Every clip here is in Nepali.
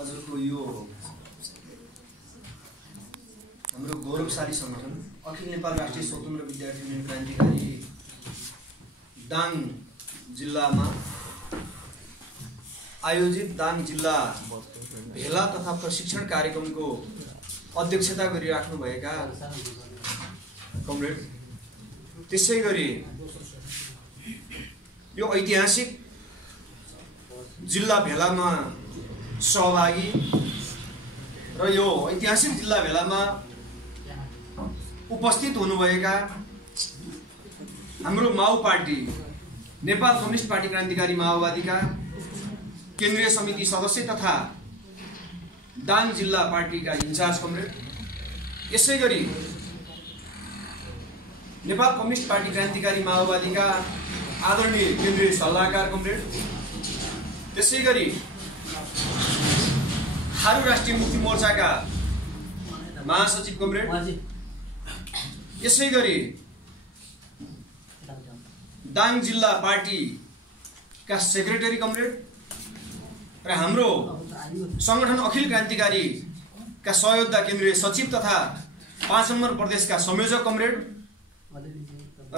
आजको यो हाम्रो गौरवशाली संगठन अखिल नेपाल राष्ट्रिय स्वतन्त्र विद्यार्थी युनियन क्रान्तिकारी दाङ जिल्लामा आयोजित दाङ जिल्ला भेला तथा प्रशिक्षण कार्यक्रमको अध्यक्षता गरिराख्नुभएका कमरेड, त्यसैगरी यो ऐतिहासिक जिल्ला भेलामा सहभागी र यो ऐतिहासिक जिल्ला भेलामा उपस्थित हुनुभएका हाम्रो माओ पार्टी नेपाल कम्युनिस्ट पार्टी क्रान्तिकारी माओवादीका केन्द्रीय समिति सदस्य तथा दाङ जिल्ला पार्टीका इन्चार्ज कमरेड, यसैगरी नेपाल कम्युनिस्ट पार्टी क्रान्तिकारी माओवादीका आदरणीय केन्द्रीय सल्लाहकार कमरेड, त्यसैगरी थारू राष्ट्रिय मुक्ति मोर्चाका महासचिव कमरेड, यसैगरी दाङ जिल्ला पार्टीका सेक्रेटरी कमरेड र हाम्रो संगठन अखिल क्रान्तिकारी का सहयोद्धा केन्द्रीय सचिव तथा 5 नम्बर प्रदेशका संयोजक कमरेड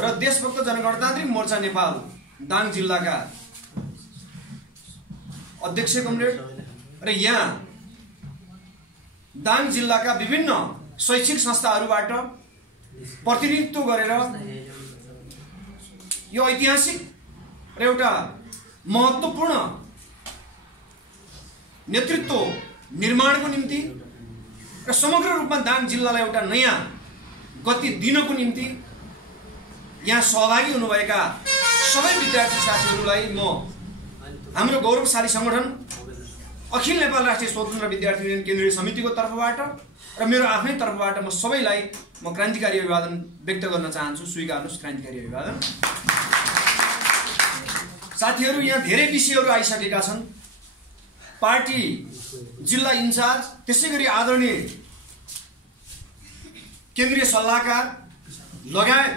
र देशभक्त जनगणतान्त्रिक मोर्चा नेपाल दाङ जिल्लाका अध्यक्ष कमरेड र यहाँ दाङ जिल्लाका विभिन्न शैक्षिक संस्थाहरूबाट प्रतिनिधित्व गरेर यो ऐतिहासिक र एउटा महत्त्वपूर्ण नेतृत्व निर्माणको निम्ति र समग्र रूपमा दाङ जिल्लालाई एउटा नयाँ गति दिनको निम्ति यहाँ सहभागी हुनुभएका सबै विद्यार्थी साथीहरूलाई म हाम्रो गौरवशाली संगठन अखिल नेपाल राष्ट्रिय स्वतन्त्र विद्यार्थी युनियन केन्द्रीय समितिको तर्फबाट र मेरो आफ्नै तर्फबाट म सबैलाई क्रान्तिकारी अभिवादन व्यक्त गर्न चाहन्छु। स्वीकार्नुहोस् क्रान्तिकारी अभिवादन। साथीहरू, यहाँ धेरै विषयहरू आइसकेका छन्। पार्टी जिल्ला इन्चार्ज, त्यसैगरी आदरणीय केन्द्रीय सल्लाहकार लगायत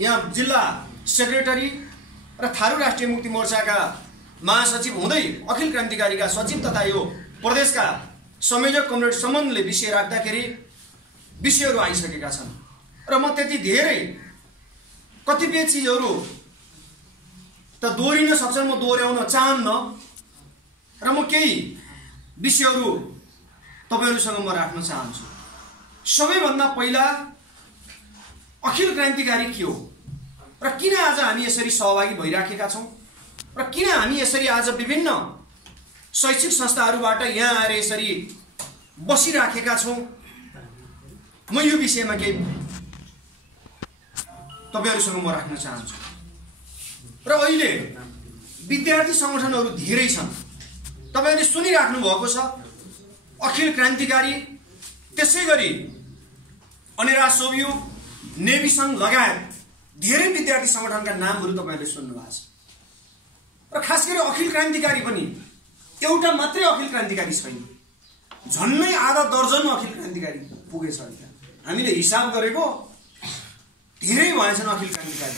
यहाँ जिल्ला सेक्रेटरी र थारू राष्ट्रिय मुक्ति मोर्चाका महासचिव हुँदै अखिल क्रान्तिकारीका सचिव तथा यो प्रदेशका संयोजक कमरेड सम्बन्धले विषय राख्दाखेरि विषयहरू आइसकेका छन् र म त्यति धेरै कतिपय चिजहरू त दोहोरिन सक्छन्, म दोहोर्याउन चाहन्न र म केही विषयहरू तपाईहरुसँग म राख्न चाहन्छु। सबैभन्दा पहिला अखिल क्रान्तिकारी के हो र किन आज हामी यसरी सहभागी भइराखेका छौं र किन हामी यसरी आज विभिन्न शैक्षिक संस्थाहरूबाट यहाँ आएर यसरी बसिराखेका छौं, म यो विषयमा केही तपाईहरुसँग म राख्न चाहन्छु। र अहिले विद्यार्थी संगठनहरू धेरै छन्, तपाईहरुले सुनिराख्नु भएको छ। अखिल क्रान्तिकारी, त्यसैगरी अनेरा सोभियो, नेभी संघ लगायत धेरै विद्यार्थी संगठनका नामहरू तपाईहरुले सुन्नु भएको छ। र खास गरी अखिल क्रान्तिकारी पनि एउटा मात्रै अखिल क्रान्तिकारी छैन, झन्नै आधा दर्जन अखिल क्रान्तिकारी पुगेछ। हामीले हिसाब गरेको धेरै भएछन् अखिल क्रान्तिकारी।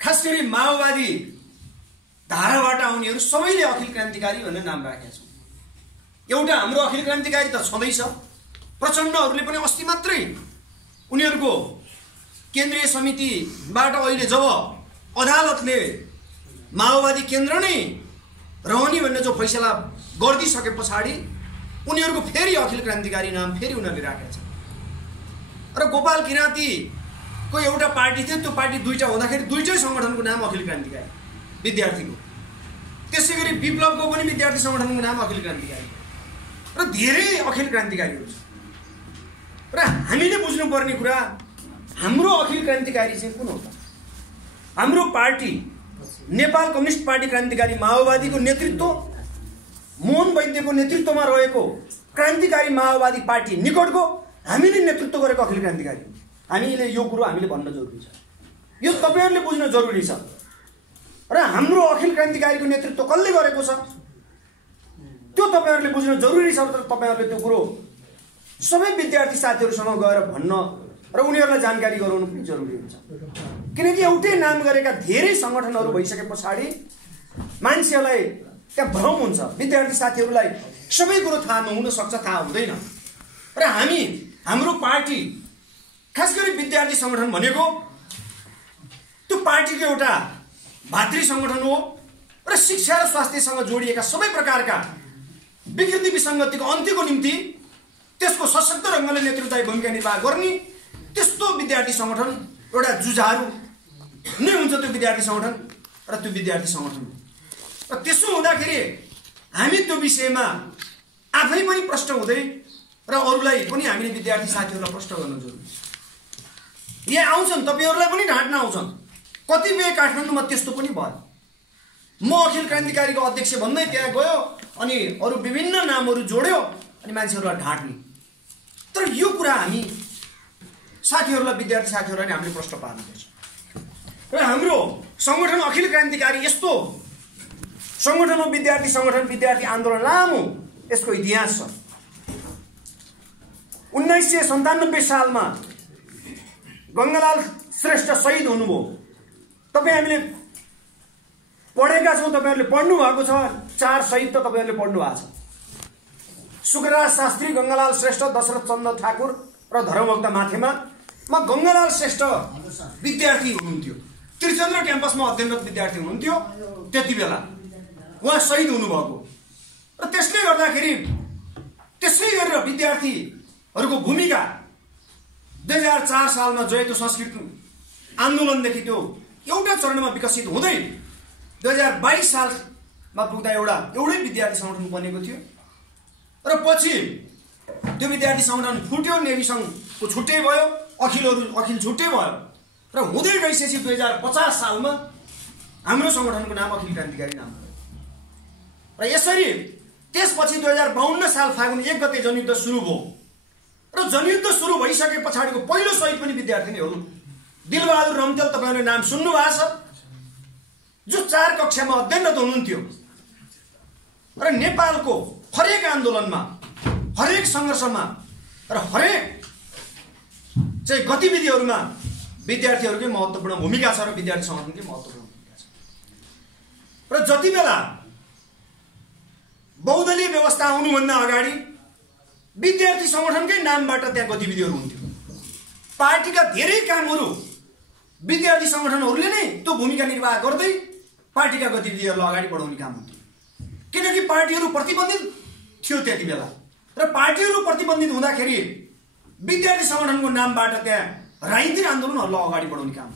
खास गरी माओवादी धाराबाट आउनेहरू सबैले अखिल क्रान्तिकारी भनेर नाम राखेका छन्। एउटा हाम्रो अखिल क्रान्तिकारी त छँदैछ, प्रचण्डहरूले पनि अस्ति मात्रै उनीहरूको केन्द्रीय समितिबाट अहिले जब अदालतले माओवादी केन्द्र नै रहने भन्ने जो फैसला गरिदिसके पछाडि उनीहरूको फेरि अखिल क्रान्तिकारी नाम फेरि उनीहरूले राखेका छन्। र गोपाल किराँतीको एउटा पार्टी थियो, त्यो पार्टी दुईटा हुँदाखेरि दुईटै संगठनको नाम अखिल क्रान्तिकारी विद्यार्थीको, त्यसैगरी विप्लवको पनि विद्यार्थी संगठनको नाम अखिल क्रान्तिकारी र धेरै अखिल क्रान्तिकारीहरू छन्। र हामीले बुझ्नुपर्ने कुरा हाम्रो अखिल क्रान्तिकारी चाहिँ कुन हो त? हाम्रो पार्टी नेपाल कम्युनिस्ट पार्टी क्रान्तिकारी माओवादीको नेतृत्व, मोहन वैद्यको नेतृत्वमा रहेको क्रान्तिकारी माओवादी पार्टी निकटको हामीले नेतृत्व गरेको अखिल क्रान्तिकारी। हामीले यो कुरो हामीले भन्न जरुरी छ, यो तपाईहरुले बुझ्न जरुरी छ। र हाम्रो अखिल क्रान्तिकारीको नेतृत्व कसले गरेको छ त्यो तपाईहरुले बुझ्न जरुरी छ। तर तपाईहरुले त्यो कुरो सबै विद्यार्थी साथीहरुसँग गएर भन्न र उनीहरुलाई जानकारी गराउनु पनि जरुरी हुन्छ, किनकि एउटै नाम गरेका धेरै संगठनहरू भइसके पछाडि मान्छेलाई त्यहाँ भ्रम हुन्छ। विद्यार्थी साथीहरूलाई सबै कुरो थाहा नहुन सक्छ, थाहा हुँदैन। र हाम्रो पार्टी खास गरी विद्यार्थी संगठन भनेको त्यो पार्टीको एउटा भातृ संगठन हो र शिक्षा र स्वास्थ्यसँग जोडिएका सबै प्रकारका विकृति विसङ्गतिको अन्त्यको निम्ति त्यसको सशक्त ढङ्गले नेतृत्वदायी भूमिका निर्वाह गर्ने त्यस्तो विद्यार्थी संगठन एउटा जुझारु नै हुन्छ त्यो विद्यार्थी संगठन र त्यो विद्यार्थी संगठन। र त्यसो हुँदाखेरि हामी त्यो विषयमा आफै पनि प्रश्न हुँदै र अरूलाई पनि हामीले विद्यार्थी साथीहरूलाई प्रश्न गर्न जरुरी छ। यहाँ आउँछन् तपाईहरुलाई पनि ढाँट्न आउँछन्, कतिपय काठमाडौँमा त्यस्तो पनि भयो। म अखिल क्रान्तिकारीको अध्यक्ष भन्दै त्यहाँ गयो अनि अरू विभिन्न नामहरू जोड्यो अनि मान्छेहरूलाई ढाँट्ने। तर यो कुरा हामी साथीहरूलाई, विद्यार्थी साथीहरूलाई हामीले प्रश्न पार्नुपर्छ। र हाम्रो संगठन अखिल क्रान्तिकारी यस्तो संगठन हो, विद्यार्थी संगठन, विद्यार्थी आन्दोलन लामो यसको इतिहास छ। 1997 सालमा गङ्गालाल श्रेष्ठ शहीद हुनुभयो। तपाईँ हामीले पढेका छौँ, तपाईँहरूले पढ्नु भएको छ। 4 शहीद त तपाईँहरूले पढ्नु भएको छ। सुखराज शास्त्री, गङ्गालाल श्रेष्ठ, दशरथ चन्द्र ठाकुर र धर्मभक्त माथेमा। गङ्गालाल श्रेष्ठ विद्यार्थी हुनुहुन्थ्यो, त्रिचन्द्र क्याम्पसमा अध्ययनरत विद्यार्थी हुनुहुन्थ्यो त्यति बेला, उहाँ शहीद हुनुभएको। र त्यसले गर्दाखेरि त्यसै गरेर विद्यार्थीहरूको भूमिका 2004 सालमा जयतु संस्कृत आन्दोलनदेखि त्यो एउटा चरणमा विकसित हुँदै 2022 सालमा पुग्दा एउटै विद्यार्थी संगठन बनेको थियो। र पछि त्यो विद्यार्थी संगठन फुट्यो, नेभी सङ्घको छुट्टै भयो, अखिल छुट्टै भयो। र हुँदै गइसकेपछि 2050 सालमा हाम्रो संगठनको नाम अखिल क्रान्तिकारी नाम भयो। र यसरी त्यसपछि 2052 साल फागुन 1 गते जनयुद्ध सुरु भयो। र जनयुद्ध सुरु भइसके पछाडिको पहिलो शहीद पनि विद्यार्थी नै हो। दिलबहादुर रम्तेल, तपाईहरुले नाम सुन्नु भएको छ, जो 4 कक्षामा अध्ययनरत हुनुहुन्थ्यो र नेपालको हरेक आन्दोलनमा, हरेक सङ्घर्षमा र हरेक चाहिँ गतिविधिहरूमा विद्यार्थीहरूकै महत्त्वपूर्ण भूमिका छ र विद्यार्थी संगठनकै महत्त्वपूर्ण भूमिका छ। र जति बेला बहुदलीय व्यवस्था आउनुभन्दा अगाडि विद्यार्थी संगठनकै नामबाट त्यहाँ गतिविधिहरू हुन्थ्यो। पार्टीका धेरै कामहरू विद्यार्थी संगठनहरूले नै त्यो भूमिका निर्वाह गर्दै पार्टीका गतिविधिहरूलाई अगाडि बढाउने काम हुन्थ्यो। किनकि पार्टीहरू प्रतिबन्धित थियो त्यति बेला। र पार्टीहरू प्रतिबन्धित हुँदाखेरि विद्यार्थी संगठनको नामबाट त्यहाँ राजनीतिक आन्दोलनहरूलाई अगाडि बढाउने काम।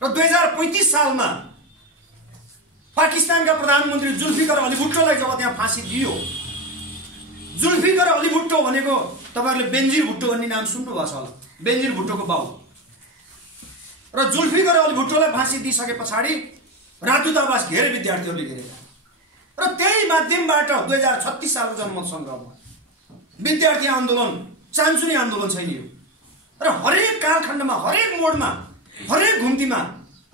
र 2035 सालमा पाकिस्तानका प्रधानमन्त्री जुल्फिकर अली भुट्टोलाई जब त्यहाँ फाँसी दियो, जुल्फिकर अली भुट्टो भनेको तपाईहरुले बेनजीर भुट्टो भन्ने नाम सुन्नुभएको छ होला, बेनजीर भुट्टोको बाउ। र जुल्फिकर अली भुट्टोलाई फाँसी दिइसके पछाडि राजदूतावास घेरे विद्यार्थीहरूले घेरेका। र त्यही माध्यमबाट 2036 सालको जनमत सङ्ग्रह भयो। विद्यार्थी आन्दोलन चान्चुने आन्दोलन छैन यो। र हरेक कालखण्डमा, हरेक मोडमा, हरेक घुम्तीमा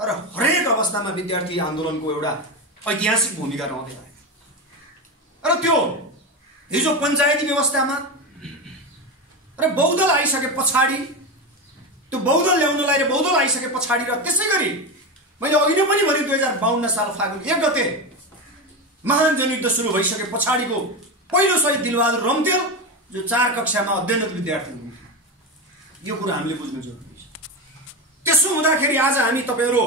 र हरेक अवस्थामा विद्यार्थी आन्दोलनको एउटा ऐतिहासिक भूमिका रहँदै आयो। र त्यो हिजो पञ्चायती व्यवस्थामा र बहुदल आइसके पछाडि, त्यो बहुदल ल्याउनलाई र बहुदल आइसके पछाडि, र त्यसै गरी मैले अघि नै पनि भने 2052 साल फागुन 1 गते महान जनयुद्ध सुरु भइसके पछाडिको पहिलो शहीद दिलबहादुर रम्तेल, जो 4 कक्षामा अध्ययनरत विद्यार्थी हुनुहुन्थ्यो। यो कुरा हामीले बुझ्नु जरुरी छ। त्यसो हुँदाखेरि आज हामी तपाईहरु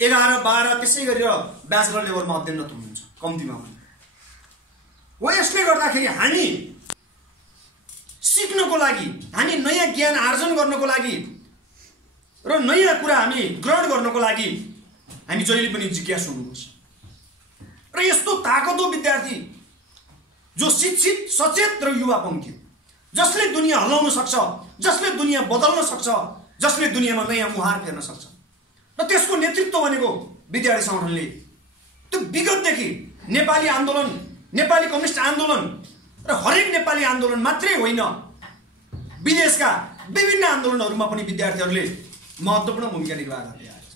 11, 12 त्यसै गरेर ब्याचलर लेभलमा अध्ययनरत हुनुहुन्छ कम्तीमा पनि। हो यसले गर्दाखेरि हामी सिक्नको लागि, हामी नयाँ ज्ञान आर्जन गर्नको लागि र नयाँ कुरा हामी ग्रहण गर्नको लागि हामी जहिले पनि जिज्ञासु हुनुपर्छ। र यस्तो ताकतो विद्यार्थी जो शिक्षित, सचेत र युवा पङ्क्ति, जसले दुनियाँ हल्लाउन सक्छ, जसले दुनियाँ बदल्न सक्छ, जसले दुनियाँमा नयाँ मुहार फेर्न सक्छ। र त्यसको नेतृत्व भनेको विद्यार्थी संगठनले त्यो विगतदेखि नेपाली आन्दोलन, नेपाली कम्युनिस्ट आन्दोलन र हरेक नेपाली आन्दोलन मात्रै होइन, विदेशका विभिन्न आन्दोलनहरूमा पनि विद्यार्थीहरूले महत्त्वपूर्ण भूमिका निर्वाह गर्दै आएको छ।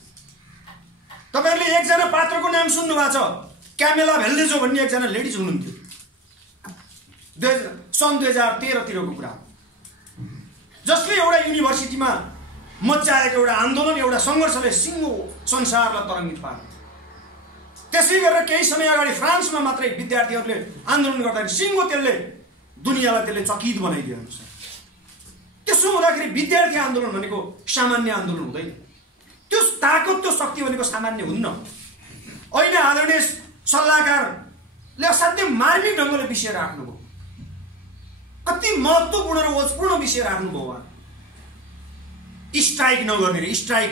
तपाईहरुले एकजना पात्रको नाम सुन्नु भएको छ, क्यामेला भेल्डेजो भन्ने एकजना लेडिज हुनुहुन्थ्यो। सन् 2013 तिरको कुरा, जसले एउटा युनिभर्सिटीमा मच्चाएको एउटा आन्दोलन, एउटा सङ्घर्षले सिङ्गो संसारलाई तरङ्गित पार्यो। त्यसै गरेर केही समय अगाडि फ्रान्समा मात्रै विद्यार्थीहरूले आन्दोलन गर्दाखेरि सिङ्गो तेलले दुनियाँलाई त्यसले चकित बनाइदियो। त्यसो हुँदाखेरि विद्यार्थी आन्दोलन भनेको सामान्य आन्दोलन हुँदैन। त्यो ताकत त्यो शक्ति भनेको सामान्य हुन्न। अहिले आदरणीय सल्लाहकारले असाध्यै मार्मिक ढङ्गले विषय राख्नुभयो, कति महत्त्वपूर्ण र ओजपूर्ण विषय राख्नुभयो। उहाँ स्ट्राइक नगर्ने रे, स्ट्राइक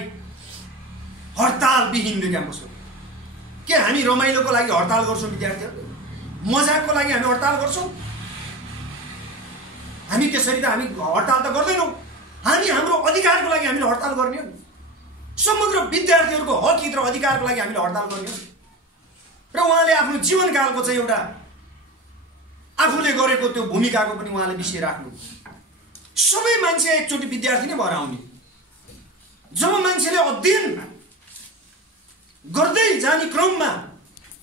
हडताल विहीन क्याम्पस हो। के हामी रमाइलोको लागि हडताल गर्छौँ? विद्यार्थीहरू मजाकको लागि हामी हडताल गर्छौँ? हामी त्यसरी त हामी हडताल त गर्दैनौँ। हामी हाम्रो अधिकारको लागि हामीले हडताल गर्ने हो। समग्र विद्यार्थीहरूको हक हित र अधिकारको लागि हामीले हडताल गर्ने हो। र उहाँले आफ्नो जीवनकालको चाहिँ एउटा आफूले गरेको त्यो भूमिकाको पनि उहाँले विषय राख्नु। सबै मान्छे एकचोटि विद्यार्थी नै भएर आउने। जब मान्छेले अध्ययन गर्दै जाने क्रममा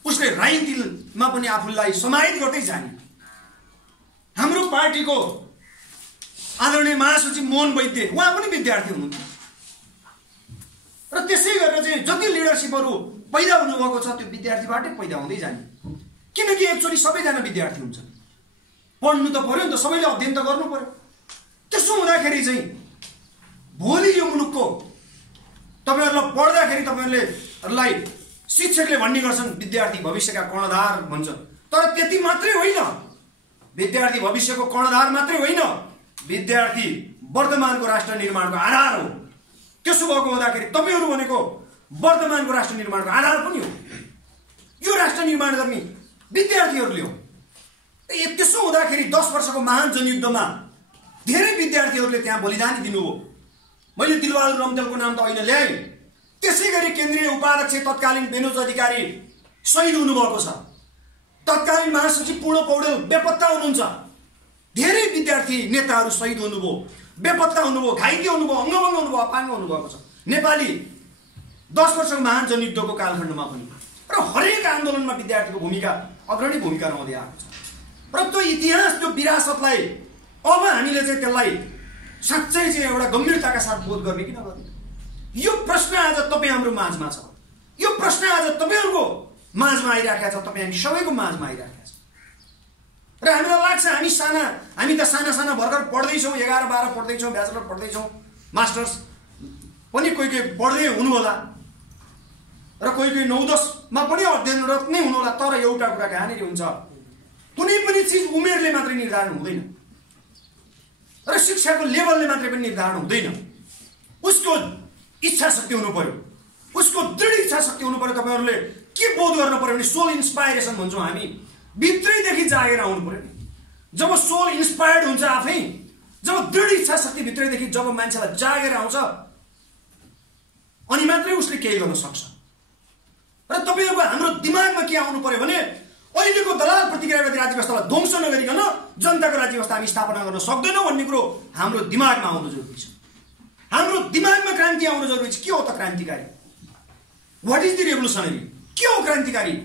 उसले राजनीतिमा पनि आफूलाई समाहित गर्दै जाने। हाम्रो पार्टीको आदरणीय महासचिव मोहन वैद्य उहाँ पनि विद्यार्थी हुनुहुन्थ्यो र त्यसै गरेर चाहिँ जति लिडरसिपहरू पैदा हुनुभएको छ त्यो विद्यार्थीबाटै पैदा हुँदै जाने। किनकि एकचोटि सबैजना विद्यार्थी हुन्छन्, पढ्नु त पर्यो नि त, सबैले अध्ययन त गर्नु पर्यो। त्यसो हुँदाखेरि चाहिँ भोलि यो मुलुकको तपाईँहरूलाई पढ्दाखेरि तपाईँहरूलाई शिक्षकले भन्ने गर्छन् विद्यार्थी भविष्यका कर्णधार भन्छ। तर त्यति मात्रै होइन, विद्यार्थी भविष्यको कर्णधार मात्रै होइन, विद्यार्थी वर्तमानको राष्ट्र निर्माणको आधार हो। त्यसो भएको हुँदाखेरि तपाईँहरू भनेको वर्तमानको राष्ट्र निर्माणको आधार पनि हो। यो राष्ट्र निर्माण गर्ने विद्यार्थीहरूले हो। त्यसो हुँदाखेरि 10 वर्षको महान जनयुद्धमा धेरै विद्यार्थीहरूले त्यहाँ बलिदानी दिनुभयो। मैले दिलबहादुर रम्तेलको नाम त अहिले ल्याएँ। त्यसै गरी केन्द्रीय उपाध्यक्ष तत्कालीन बेनोज अधिकारी शहीद हुनुभएको छ। तत्कालीन महासचिव पूर्ण पौडेल बेपत्ता हुनुहुन्छ। धेरै विद्यार्थी नेताहरू शहीद हुनुभयो, बेपत्ता हुनुभयो, घाइते हुनुभयो, अङ्गभङ्ग हुनुभयो, अपाङ्ग हुनुभएको छ नेपाली 10 वर्षको महान जनयुद्धको कालखण्डमा पनि। र हरेक आन्दोलनमा विद्यार्थीको भूमिका अग्रणी भूमिका रहँदै आएको छ। र त्यो इतिहास, त्यो विरासतलाई अब हामीले चाहिँ त्यसलाई साँच्चै चाहिँ एउटा गम्भीरताका साथ बोध गर्ने कि नगर्ने, यो प्रश्न आज तपाईँ हाम्रो माझमा छ। यो प्रश्न आज तपाईँहरूको माझमा आइराखेको छ, तपाईँ हामी सबैको माझमा आइराखेको छ। र हामीलाई लाग्छ हामी त साना भर्खर पढ्दैछौँ, 11-12 पढ्दैछौँ, ब्याचलर पढ्दैछौँ, मास्टर्स पनि कोही पढ्दै हुनु होला र कोही 9-10मा पनि अध्ययनरत नै हुनु होला। तर एउटा कुरा कहाँनिर हुन्छ, कुनै पनि चिज उमेरले मात्रै निर्धारण हुँदैन र शिक्षाको लेभलले मात्रै पनि निर्धारण हुँदैन। उसको इच्छा शक्ति हुनु पर्यो, उसको दृढ इच्छा शक्ति हुनु पर्यो। तपाईँहरूले के बोध गर्नु पर्यो भने सोल इन्स्पाइरेसन भन्छौँ हामी, भित्रैदेखि जागेर आउनु पर्यो। जब सोल इन्स्पायर्ड हुन्छ आफै, जब दृढ इच्छा शक्ति भित्रैदेखि जब मान्छेलाई जागेर आउँछ अनि मात्रै उसले केही गर्न सक्छ। र तपाईँहरूको हाम्रो दिमागमा के आउनु पर्यो भने अहिलेको दलाल प्रतिक्रियावादी राज्य व्यवस्थालाई ध्वंस नगरिकन जनताको राज्य व्यवस्था हामी स्थापना गर्न सक्दैनौँ भन्ने कुरो हाम्रो दिमागमा आउनु जरुरी छ। हाम्रो दिमागमा क्रान्ति आउनु जरुरी छ। के हो त क्रान्तिकारी? What is the revolutionary? के हो क्रान्तिकारी?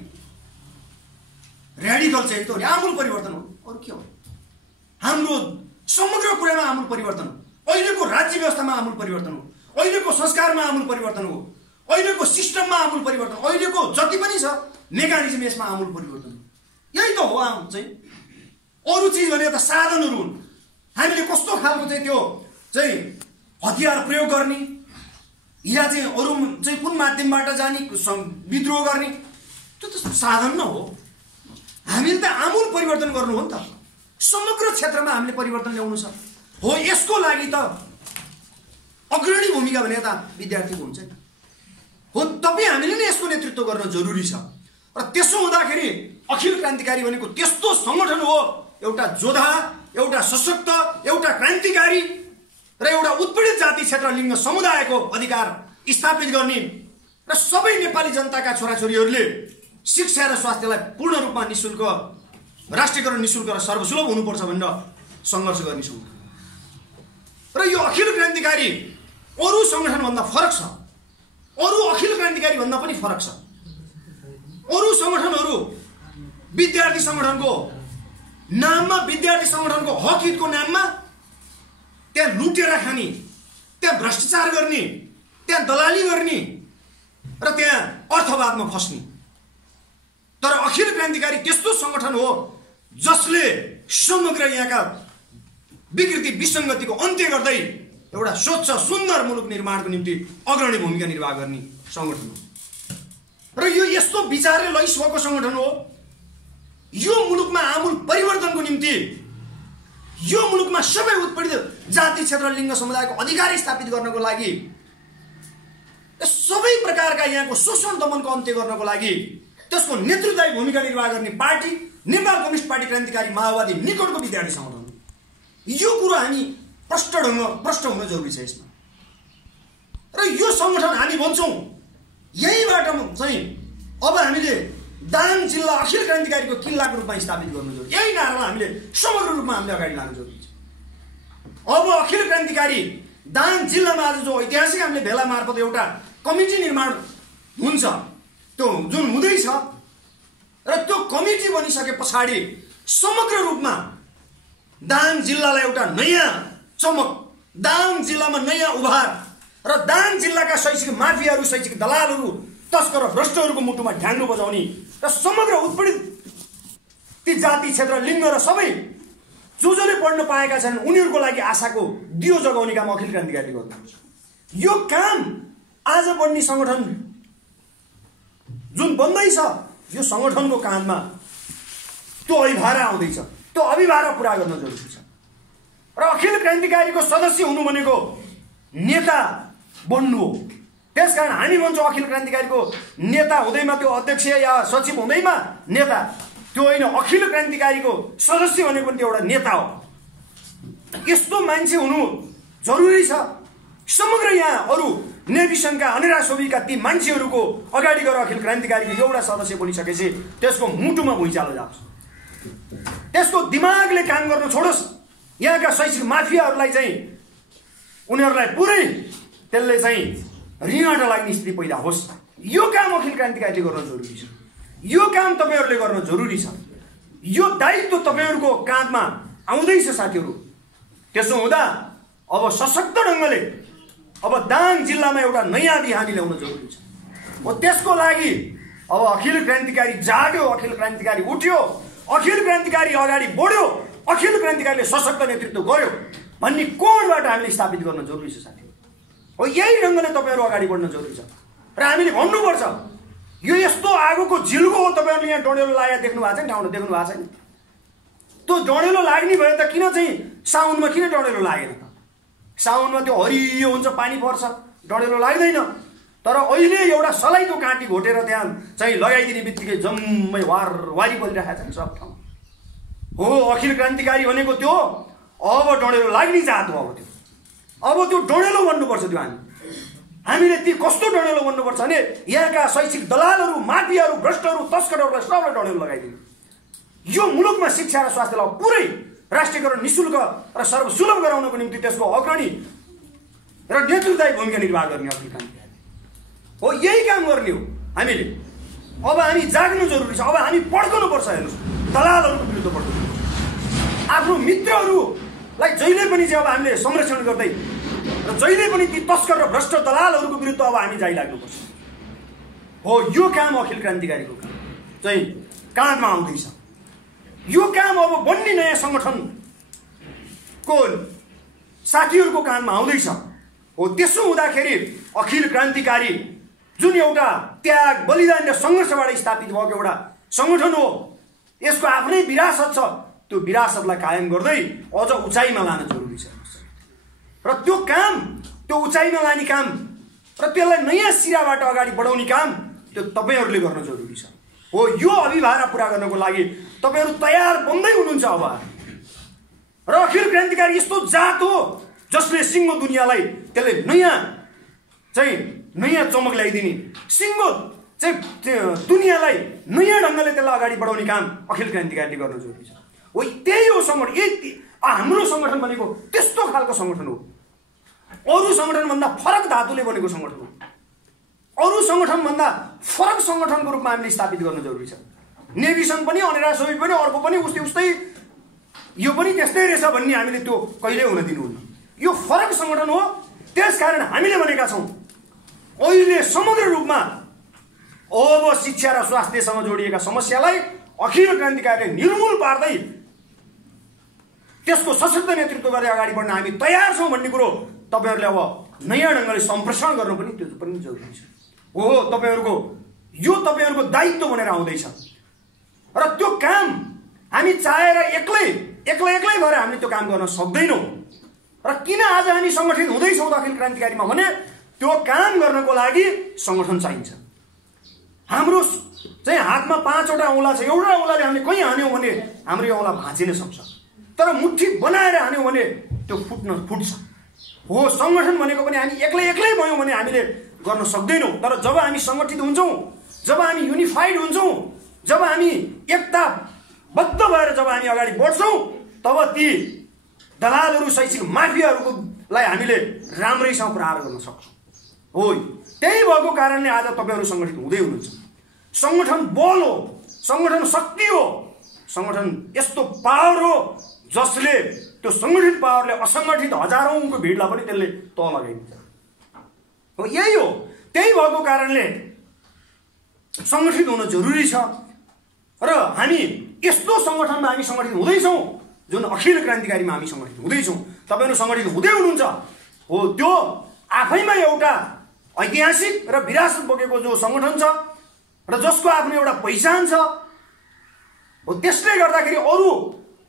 रेडिकल चेन्ज त हो, आमूल परिवर्तन हो। अरू के हो? हाम्रो समग्र कुरामा आमूल परिवर्तन हो। अहिलेको राज्य व्यवस्थामा आमूल परिवर्तन हो, अहिलेको संस्कारमा आमूल परिवर्तन हो, अहिलेको सिस्टममा आमूल परिवर्तन, अहिलेको जति पनि छ मेकानिजम यसमा आमूल परिवर्तन। यही त हो चाहिँ। अरू चिज भने त साधनहरू हुन्। हामीले कस्तो खालको चाहिँ त्यो चाहिँ हतियार प्रयोग गर्ने या चाहिँ अरू चाहिँ कुन माध्यमबाट जाने विद्रोह गर्ने, त्यो त साधन न हो। हामीले त आमूल परिवर्तन गर्नु हो नि त। समग्र क्षेत्रमा हामीले परिवर्तन ल्याउनु छ। हो, यसको लागि त अग्रणी भूमिका भने त विद्यार्थीको हुन्छ नि। हो, तपाईँ हामीले नै यसको नेतृत्व गर्न जरुरी छ। र त्यसो हुँदाखेरि अखिल क्रान्तिकारी भनेको त्यस्तो संगठन हो, एउटा जोधा, एउटा सशक्त, एउटा क्रान्तिकारी र एउटा उत्पीडित जाति क्षेत्र लिङ्ग समुदायको अधिकार स्थापित गर्ने र सबै नेपाली जनताका छोराछोरीहरूले शिक्षा र स्वास्थ्यलाई पूर्ण रूपमा निःशुल्क, राष्ट्रियकरण निःशुल्क र सर्वसुलभ हुनुपर्छ भनेर सङ्घर्ष गर्नेछौँ। र यो अखिल क्रान्तिकारी अरू सङ्गठनभन्दा फरक छ। अरू अखिल क्रान्तिकारी भन्दा पनि फरक छ। अरू सङ्गठनहरू विद्यार्थी सङ्गठनको नाममा, विद्यार्थी सङ्गठनको हक हितको नाममा त्यहाँ लुटेर खाने, त्यहाँ भ्रष्टाचार गर्ने, त्यहाँ दलाली गर्ने र त्यहाँ अर्थवादमा फस्ने, तर अखिल क्रान्तिकारी त्यस्तो संगठन हो जसले समग्र यहाँका विकृति विसङ्गतिको अन्त्य गर्दै एउटा स्वच्छ सुन्दर मुलुक निर्माणको निम्ति अग्रणी भूमिका निर्वाह गर्ने संगठन हो। र यो यस्तो विचारले लैस भएको संगठन हो। यो मुलुकमा आमूल परिवर्तनको निम्ति, यो मुलुकमा सबै उत्पीडित जाति क्षेत्र लिङ्ग समुदायको अधिकार स्थापित गर्नको लागि, सबै प्रकारका यहाँको शोषण दमनको अन्त्य गर्नको लागि त्यसको नेतृत्वदायी भूमिका निर्वाह गर्ने पार्टी नेपाल कम्युनिस्ट पार्टी क्रान्तिकारी माओवादी निकटको विद्यार्थी संगठन हो। यो कुरो हामी प्रष्ट हुन जरुरी छ यसमा। र यो संगठन हामी भन्छौँ यहीबाट चाहिँ अब हामीले दाङ जिल्ला अखिल क्रान्तिकारीको किल्लाको रूपमा स्थापित गर्नु जरुरी। यही नारालाई हामीले समग्र रूपमा हामीले अगाडि लानु जरुरी छ। अब अखिल क्रान्तिकारी दाङ जिल्लामा आज जो ऐतिहासिक हामीले भेला मार्फत एउटा कमिटी निर्माण हुन्छ, त्यो जुन हुँदैछ, र त्यो कमिटी बनिसके पछाडि समग्र रूपमा दाङ जिल्लालाई एउटा नयाँ चमक, दाङ जिल्लामा नयाँ उभार र दाङ जिल्लाका शैक्षिक माफियाहरू, शैक्षिक दलालहरू, तस्कर भ्रष्टहरूको मुटुमा ढ्याङ्ग्रो बजाउने र समग्र उत्पीडित ती जाति क्षेत्र लिङ्ग र सबै जसले पढ्न पाएका छन् उनीहरूको लागि आशाको दियो जगाउने काम अखिल क्रान्तिकारीले गर्नुहुन्छ। यो काम आज बढ्ने संगठन जुन बन्दैछ, यो संगठनको काममा त्यो अभिभारा आउँदैछ, त्यो अभिभारा पुरा गर्न जरुरी छ। र अखिल क्रान्तिकारीको सदस्य हुनु भनेको नेता बन्नु हो। त्यसकारण हामी भन्छौँ अखिल क्रान्तिकारीको नेता हुँदैमा, त्यो अध्यक्ष या सचिव हुँदैमा नेता, त्यो होइन, अखिल क्रान्तिकारीको सदस्य भनेको पनि त्यो एउटा नेता हो। यस्तो मान्छे हुनु जरुरी छ। समग्र यहाँ अरू नेविसनका अनिराशोभीका ती मान्छेहरूको अगाडि गएर अखिल क्रान्तिकारीको एउटा सदस्य बनिसकेपछि त्यसको मुटुमा भुइँचालो जान्छ, त्यसको दिमागले काम गर्न छोडोस्। यहाँका शैक्षिक माफियाहरूलाई चाहिँ उनीहरूलाई पुरै त्यसले चाहिँ ऋण लाग्ने स्थिति पैदा होस्। यो काम अखिल क्रान्तिकारीले गर्न जरुरी छ। यो काम तपाईहरूले गर्न जरुरी छ। यो दायित्व तपाईहरूको काँधमा आउँदैछ साथीहरू। त्यसो हुँदा अब सशक्त ढङ्गले अब दाङ जिल्लामा एउटा नयाँ बिहानी ल्याउन जरुरी छ। हो त्यसको लागि अब अखिल क्रान्तिकारी जाग्यो, अखिल क्रान्तिकारी उठ्यो, अखिल क्रान्तिकारी अगाडि बढ्यो, अखिल क्रान्तिकारीले सशक्त नेतृत्व गर्यो भन्ने कोणबाट हामीले स्थापित गर्न जरुरी छ साथी। हो यही ढङ्गले तपाईँहरू अगाडि बढ्न जरुरी छ। र हामीले भन्नुपर्छ यो यस्तो आगोको झिल्को हो। तपाईँहरूले यहाँ डढेलो लागेर देख्नु भएको छैन, ठाउँमा देख्नु भएको छैन। त्यो डढेलो लाग्ने भयो त किन चाहिँ साउनमा किन डढेलो लागेन त? साउनमा त्यो हरियो हुन्छ, पानी पर्छ, डढेलो लाग्दैन। तर अहिले एउटा सलाइको काँटी घोटेर त्यहाँ चाहिँ लगाइदिने बित्तिकै जम्मै वारी परिरहेको छ नि सब ठाउँ। हो अखिल क्रान्तिकारी भनेको त्यो अब डढेलो लाग्ने जात हो। अब त्यो डढेलो बन्नुपर्छ। त्यो हामीले ती कस्तो डढेलो बन्नुपर्छ भने यहाँका शैक्षिक दलालहरू, माफियाहरू, भ्रष्टहरू, तस्करहरूलाई सबलाई डढेलो लगाइदिनु। यो मुलुकमा शिक्षा र स्वास्थ्यलाई पुरै राष्ट्रियकरण, निःशुल्क र सर्वसुलभ गराउनको निम्ति त्यसको अग्रणी र नेतृत्वदायी भूमिका निर्वाह गर्ने अखिल क्रान्तिकारी हो। यही काम गर्ने हो हामीले। अब हामी जाग्नु जरुरी छ। अब हामी पड्कनुपर्छ। हेर्नुहोस्, दलालहरूको विरुद्ध पड्कनु, आफ्नो मित्रहरूलाई जहिले पनि चाहिँ अब हामीले संरक्षण गर्दै र जहिले पनि ती तस्कर र भ्रष्ट दलालहरूको विरुद्ध अब हामी जाइलाग्नुपर्छ। हो यो काम अखिल क्रान्तिकारीको काम चाहिँ काँधमा आउँदैछ। यो काम अब बन्ने नयाँ संगठनको साथीहरूको काँधमा आउँदैछ। हो त्यसो हुँदाखेरि अखिल क्रान्तिकारी जुन एउटा त्याग, बलिदान र सङ्घर्षबाट स्थापित भएको एउटा संगठन हो, यसको आफ्नै विरासत छ। त्यो विरासतलाई कायम गर्दै अझ उचाइमा लान जरुरी छ। र त्यो काम, त्यो उचाइमा लाने काम र त्यसलाई नयाँ सिराबाट अगाडि बढाउने काम त्यो तपाईँहरूले गर्न जरुरी छ। हो यो अभिभारा पुरा गर्नको लागि तपाईँहरू तयार बन्दै हुनुहुन्छ अब। र अखिल क्रान्तिकारी यस्तो जात हो जसले सिङ्गो दुनियाँलाई त्यसले नयाँ चमक ल्याइदिने, सिङ्गो चाहिँ दुनियाँलाई नयाँ ढङ्गले त्यसलाई अगाडि बढाउने काम अखिल क्रान्तिकारीले गर्न जरुरी छ। हो त्यही हो सङ्गठन। हाम्रो सङ्गठन भनेको त्यस्तो खालको सङ्गठन हो। अरू सङ्गठनभन्दा फरक धातुले बनेको सङ्गठन हो। अरू सङ्गठनभन्दा फरक सङ्गठनको रूपमा हामीले स्थापित गर्न जरुरी छ। नेविसन पनि, अनिराशोभी पनि, अर्को पनि उस्तै यो पनि त्यस्तै रहेछ भन्ने हामीले त्यो कहिल्यै हुन दिनुहुन्न। यो फरक सङ्गठन हो। त्यसकारण हामीले भनेका छौँ अहिले समग्र रूपमा अब शिक्षा र स्वास्थ्यसँग जोडिएका समस्यालाई अखिल क्रान्तिकारीले निर्मूल पार्दै त्यसको सशक्त नेतृत्व गर्दै अगाडि बढ्न हामी तयार छौँ भन्ने कुरो तपाईहरूले अब नयाँ ढङ्गले सम्प्रेषण गर्नु पनि त्यो पनि जरुरी छ। हो तपाईँहरूको दायित्व भनेर आउँदैछ र त्यो काम हामी चाहेर एक्लै भएर हामीले त्यो काम गर्न सक्दैनौँ। र किन आज हामी सङ्गठित हुँदैछौँ त अखिल क्रान्तिकारीमा भने त्यो काम गर्नको लागि सङ्गठन चाहिन्छ। हाम्रो चाहिँ हातमा 5वटा औँला छ, एउटा औँलाले हामीले कहीँ हान्यौँ भने हाम्रो यो औँला भाँचिन सक्छ, तर मुठी बनाएर हान्यौँ भने त्यो फुट्छ। हो सङ्गठन भनेको पनि हामी एक्लै भयौँ भने हामीले गर्न सक्दैनौँ। तर जब हामी सङ्गठित हुन्छौँ, जब हामी युनिफाइड हुन्छौँ, जब हामी एकताबद्ध भएर जब हामी अगाडि बढ्छौँ, तब ती दलालहरू शैक्षिक माफियाहरूलाई हामीले राम्रैसँग प्रहार गर्न सक्छौँ। हो त्यही भएको कारणले आज तपाईँहरू सङ्गठित हुँदै हुनुहुन्छ। सङ्गठन बल हो, सङ्गठन शक्ति हो, सङ्गठन यस्तो पावर हो जसले त्यो सङ्गठित पावरले असङ्गठित हजारौँको भिडलाई पनि त्यसले तल लगाइदिन्छ। हो यही हो, त्यही भएको कारणले सङ्गठित हुन जरुरी छ। र हामी यस्तो सङ्गठनमा हामी सङ्गठित हुँदैछौँ जुन अखिल क्रान्तिकारीमा हामी सङ्गठित हुँदैछौँ। तपाईँहरू सङ्गठित हुँदै हुनुहुन्छ। हो त्यो आफैमा एउटा ऐतिहासिक र विरासत बोकेको जो सङ्गठन छ र जसको आफ्नो एउटा पहिचान छ। हो त्यसले गर्दाखेरि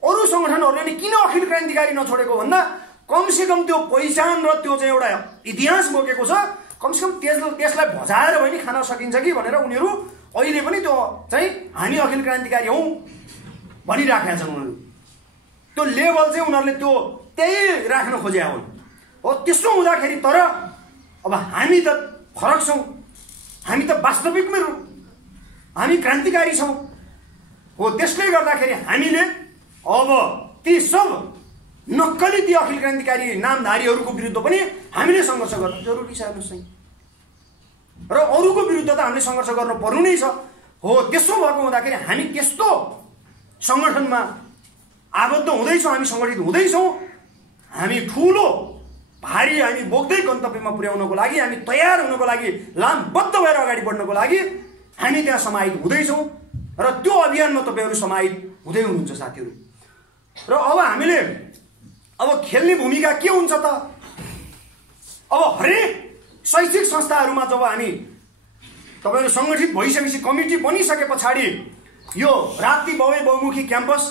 अरू सङ्गठनहरूले नि किन अखिल क्रान्तिकारी नछोडेको भन्दा कमसेकम त्यो पहिचान र त्यो चाहिँ एउटा इतिहास बोकेको छ, कमसेकम त्यसलाई भजाएर पनि खान सकिन्छ कि भनेर उनीहरू अहिले पनि त्यो चाहिँ हामी अखिल क्रान्तिकारी हौँ भनिराखेका छन्। उनीहरू त्यो लेभल चाहिँ उनीहरूले त्यो त्यही राख्न खोजेका हुन्। हो त्यसो हुँदाखेरि तर अब हामी त फरक छौँ, हामी त वास्तविकमै हामी क्रान्तिकारी छौँ। हो त्यसले गर्दाखेरि हामीले अब ती सब नक्कली ती अखिल क्रान्तिकारी नामधारीहरूको विरुद्ध पनि हामीले सङ्घर्ष गर्न जरुरी छ। हेर्नुहोस् है, र अरूको विरुद्ध त हामीले सङ्घर्ष गर्नु पर्नु नै छ। हो त्यसो भएको हुँदाखेरि हामी त्यस्तो सङ्गठनमा आबद्ध हुँदैछौँ, हामी सङ्गठित हुँदैछौँ। हामी ठुलो भारी हामी बोक्दै गन्तव्यमा पुर्याउनको लागि, हामी तयार हुनको लागि, लामबद्ध भएर अगाडि बढ्नको लागि हामी त्यहाँ समाहित हुँदैछौँ। र त्यो अभियानमा तपाईँहरू समाहित हुँदै हुनुहुन्छ साथीहरू। र अब हामीले अब खेल्ने भूमिका के हुन्छ त? अब हरेक शैक्षिक संस्थाहरूमा जब हामी तपाईँहरू सङ्गठित भइसकेपछि, कमिटी बनिसके पछाडि यो राप्ती बौवे बहुमुखी क्याम्पस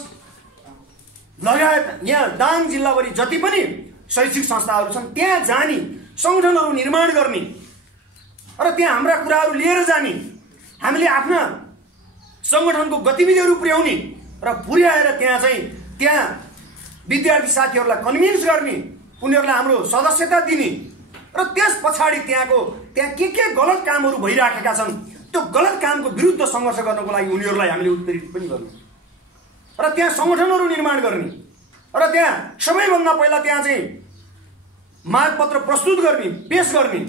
लगायत यहाँ दाङ जिल्लाभरि जति पनि शैक्षिक संस्थाहरू छन् त्यहाँ जाने, सङ्गठनहरू निर्माण गर्ने र त्यहाँ हाम्रा कुराहरू लिएर जाने, हामीले आफ्ना सङ्गठनको गतिविधिहरू पुर्याउने र पुर्याएर त्यहाँ विद्यार्थी साथीहरूलाई कन्भिन्स गर्ने, उनीहरूलाई हाम्रो सदस्यता दिने र त्यस पछाडि त्यहाँ के गलत कामहरू भइराखेका छन् त्यो गलत कामको विरुद्ध सङ्घर्ष गर्नको लागि उनीहरूलाई हामीले उत्प्रेरित पनि गर्ने र त्यहाँ सङ्गठनहरू निर्माण गर्ने र त्यहाँ सबैभन्दा पहिला त्यहाँ चाहिँ मागपत्र प्रस्तुत गर्ने, पेश गर्ने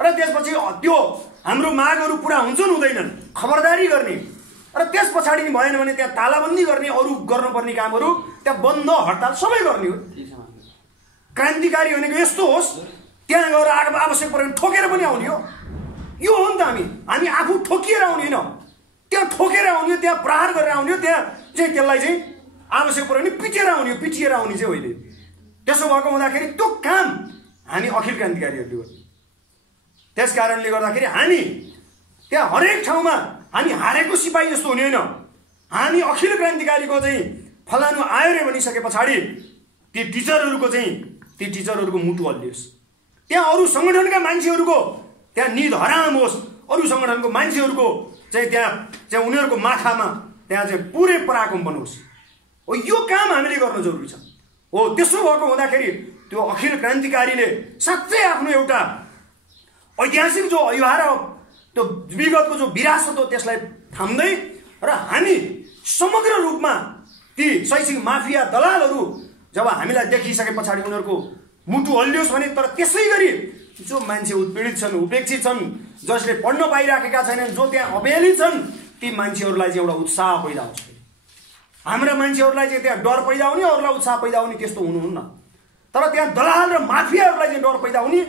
र त्यसपछि त्यो हाम्रो मागहरू पुरा हुन्छन् हुँदैनन् खबरदारी गर्ने र त्यस पछाडि नि भएन भने त्यहाँ तालाबन्दी गर्ने, अरू गर्नुपर्ने कामहरू त्यहाँ बन्द हडताल सबै गर्ने हो। क्रान्तिकारी भनेको यस्तो होस्, त्यहाँ गएर आवश्यक पऱ्यो भने ठोकेर पनि आउने हो। यो हो नि त, हामी आफू ठोकिएर आउने होइन, त्यहाँ ठोकेर आउने हो, त्यहाँ प्रहार गरेर आउने हो, त्यहाँ चाहिँ त्यसलाई चाहिँ आवश्यक पऱ्यो भने पिटिएर आउने चाहिँ होइन। त्यसो भएको हुँदाखेरि त्यो काम हामी अखिल क्रान्तिकारीहरूले गर्छौँ। त्यस कारणले गर्दाखेरि हामी त्यहाँ हरेक ठाउँमा हामी हारेको सिपाही जस्तो हुने होइन। हामी अखिल क्रान्तिकारीको चाहिँ फलानु आयो रे भनिसके पछाडि ती टिचरहरूको मुटु हल्लियोस्, त्यहाँ अरू सङ्गठनका मान्छेहरूको त्यहाँ निद हराम होस्, अरू सङ्गठनको मान्छेहरूको चाहिँ उनीहरूको माथामा त्यहाँ चाहिँ पुरै पराक्रम होस्। हो यो काम हामीले गर्नु जरुरी छ। हो त्यसो भएको हुँदाखेरि त्यो अखिल क्रान्तिकारीले साँच्चै आफ्नो एउटा ऐतिहासिक जो अनिवार्य त्यो विगतको जो विरासत हो त्यसलाई थाम्दै र हामी समग्र रूपमा ती शैक्षिक माफिया दलालहरू जब हामीलाई देखिसके पछाडि उनीहरूको मुटु हल्लियोस् भने, तर त्यसै गरी जो मान्छे उत्पीडित छन्, उपेक्षित छन्, जसले पढ्न पाइराखेका छैनन्, जो त्यहाँ अवहेलित छन्, ती मान्छेहरूलाई चाहिँ एउटा उत्साह पैदा हुन्छ। हाम्रा मान्छेहरूलाई चाहिँ त्यहाँ डर पैदा हुने, अरूलाई उत्साह पैदा हुने त्यस्तो हुनुहुन्न। तर त्यहाँ दलाल र माफियाहरूलाई चाहिँ डर पैदा हुने,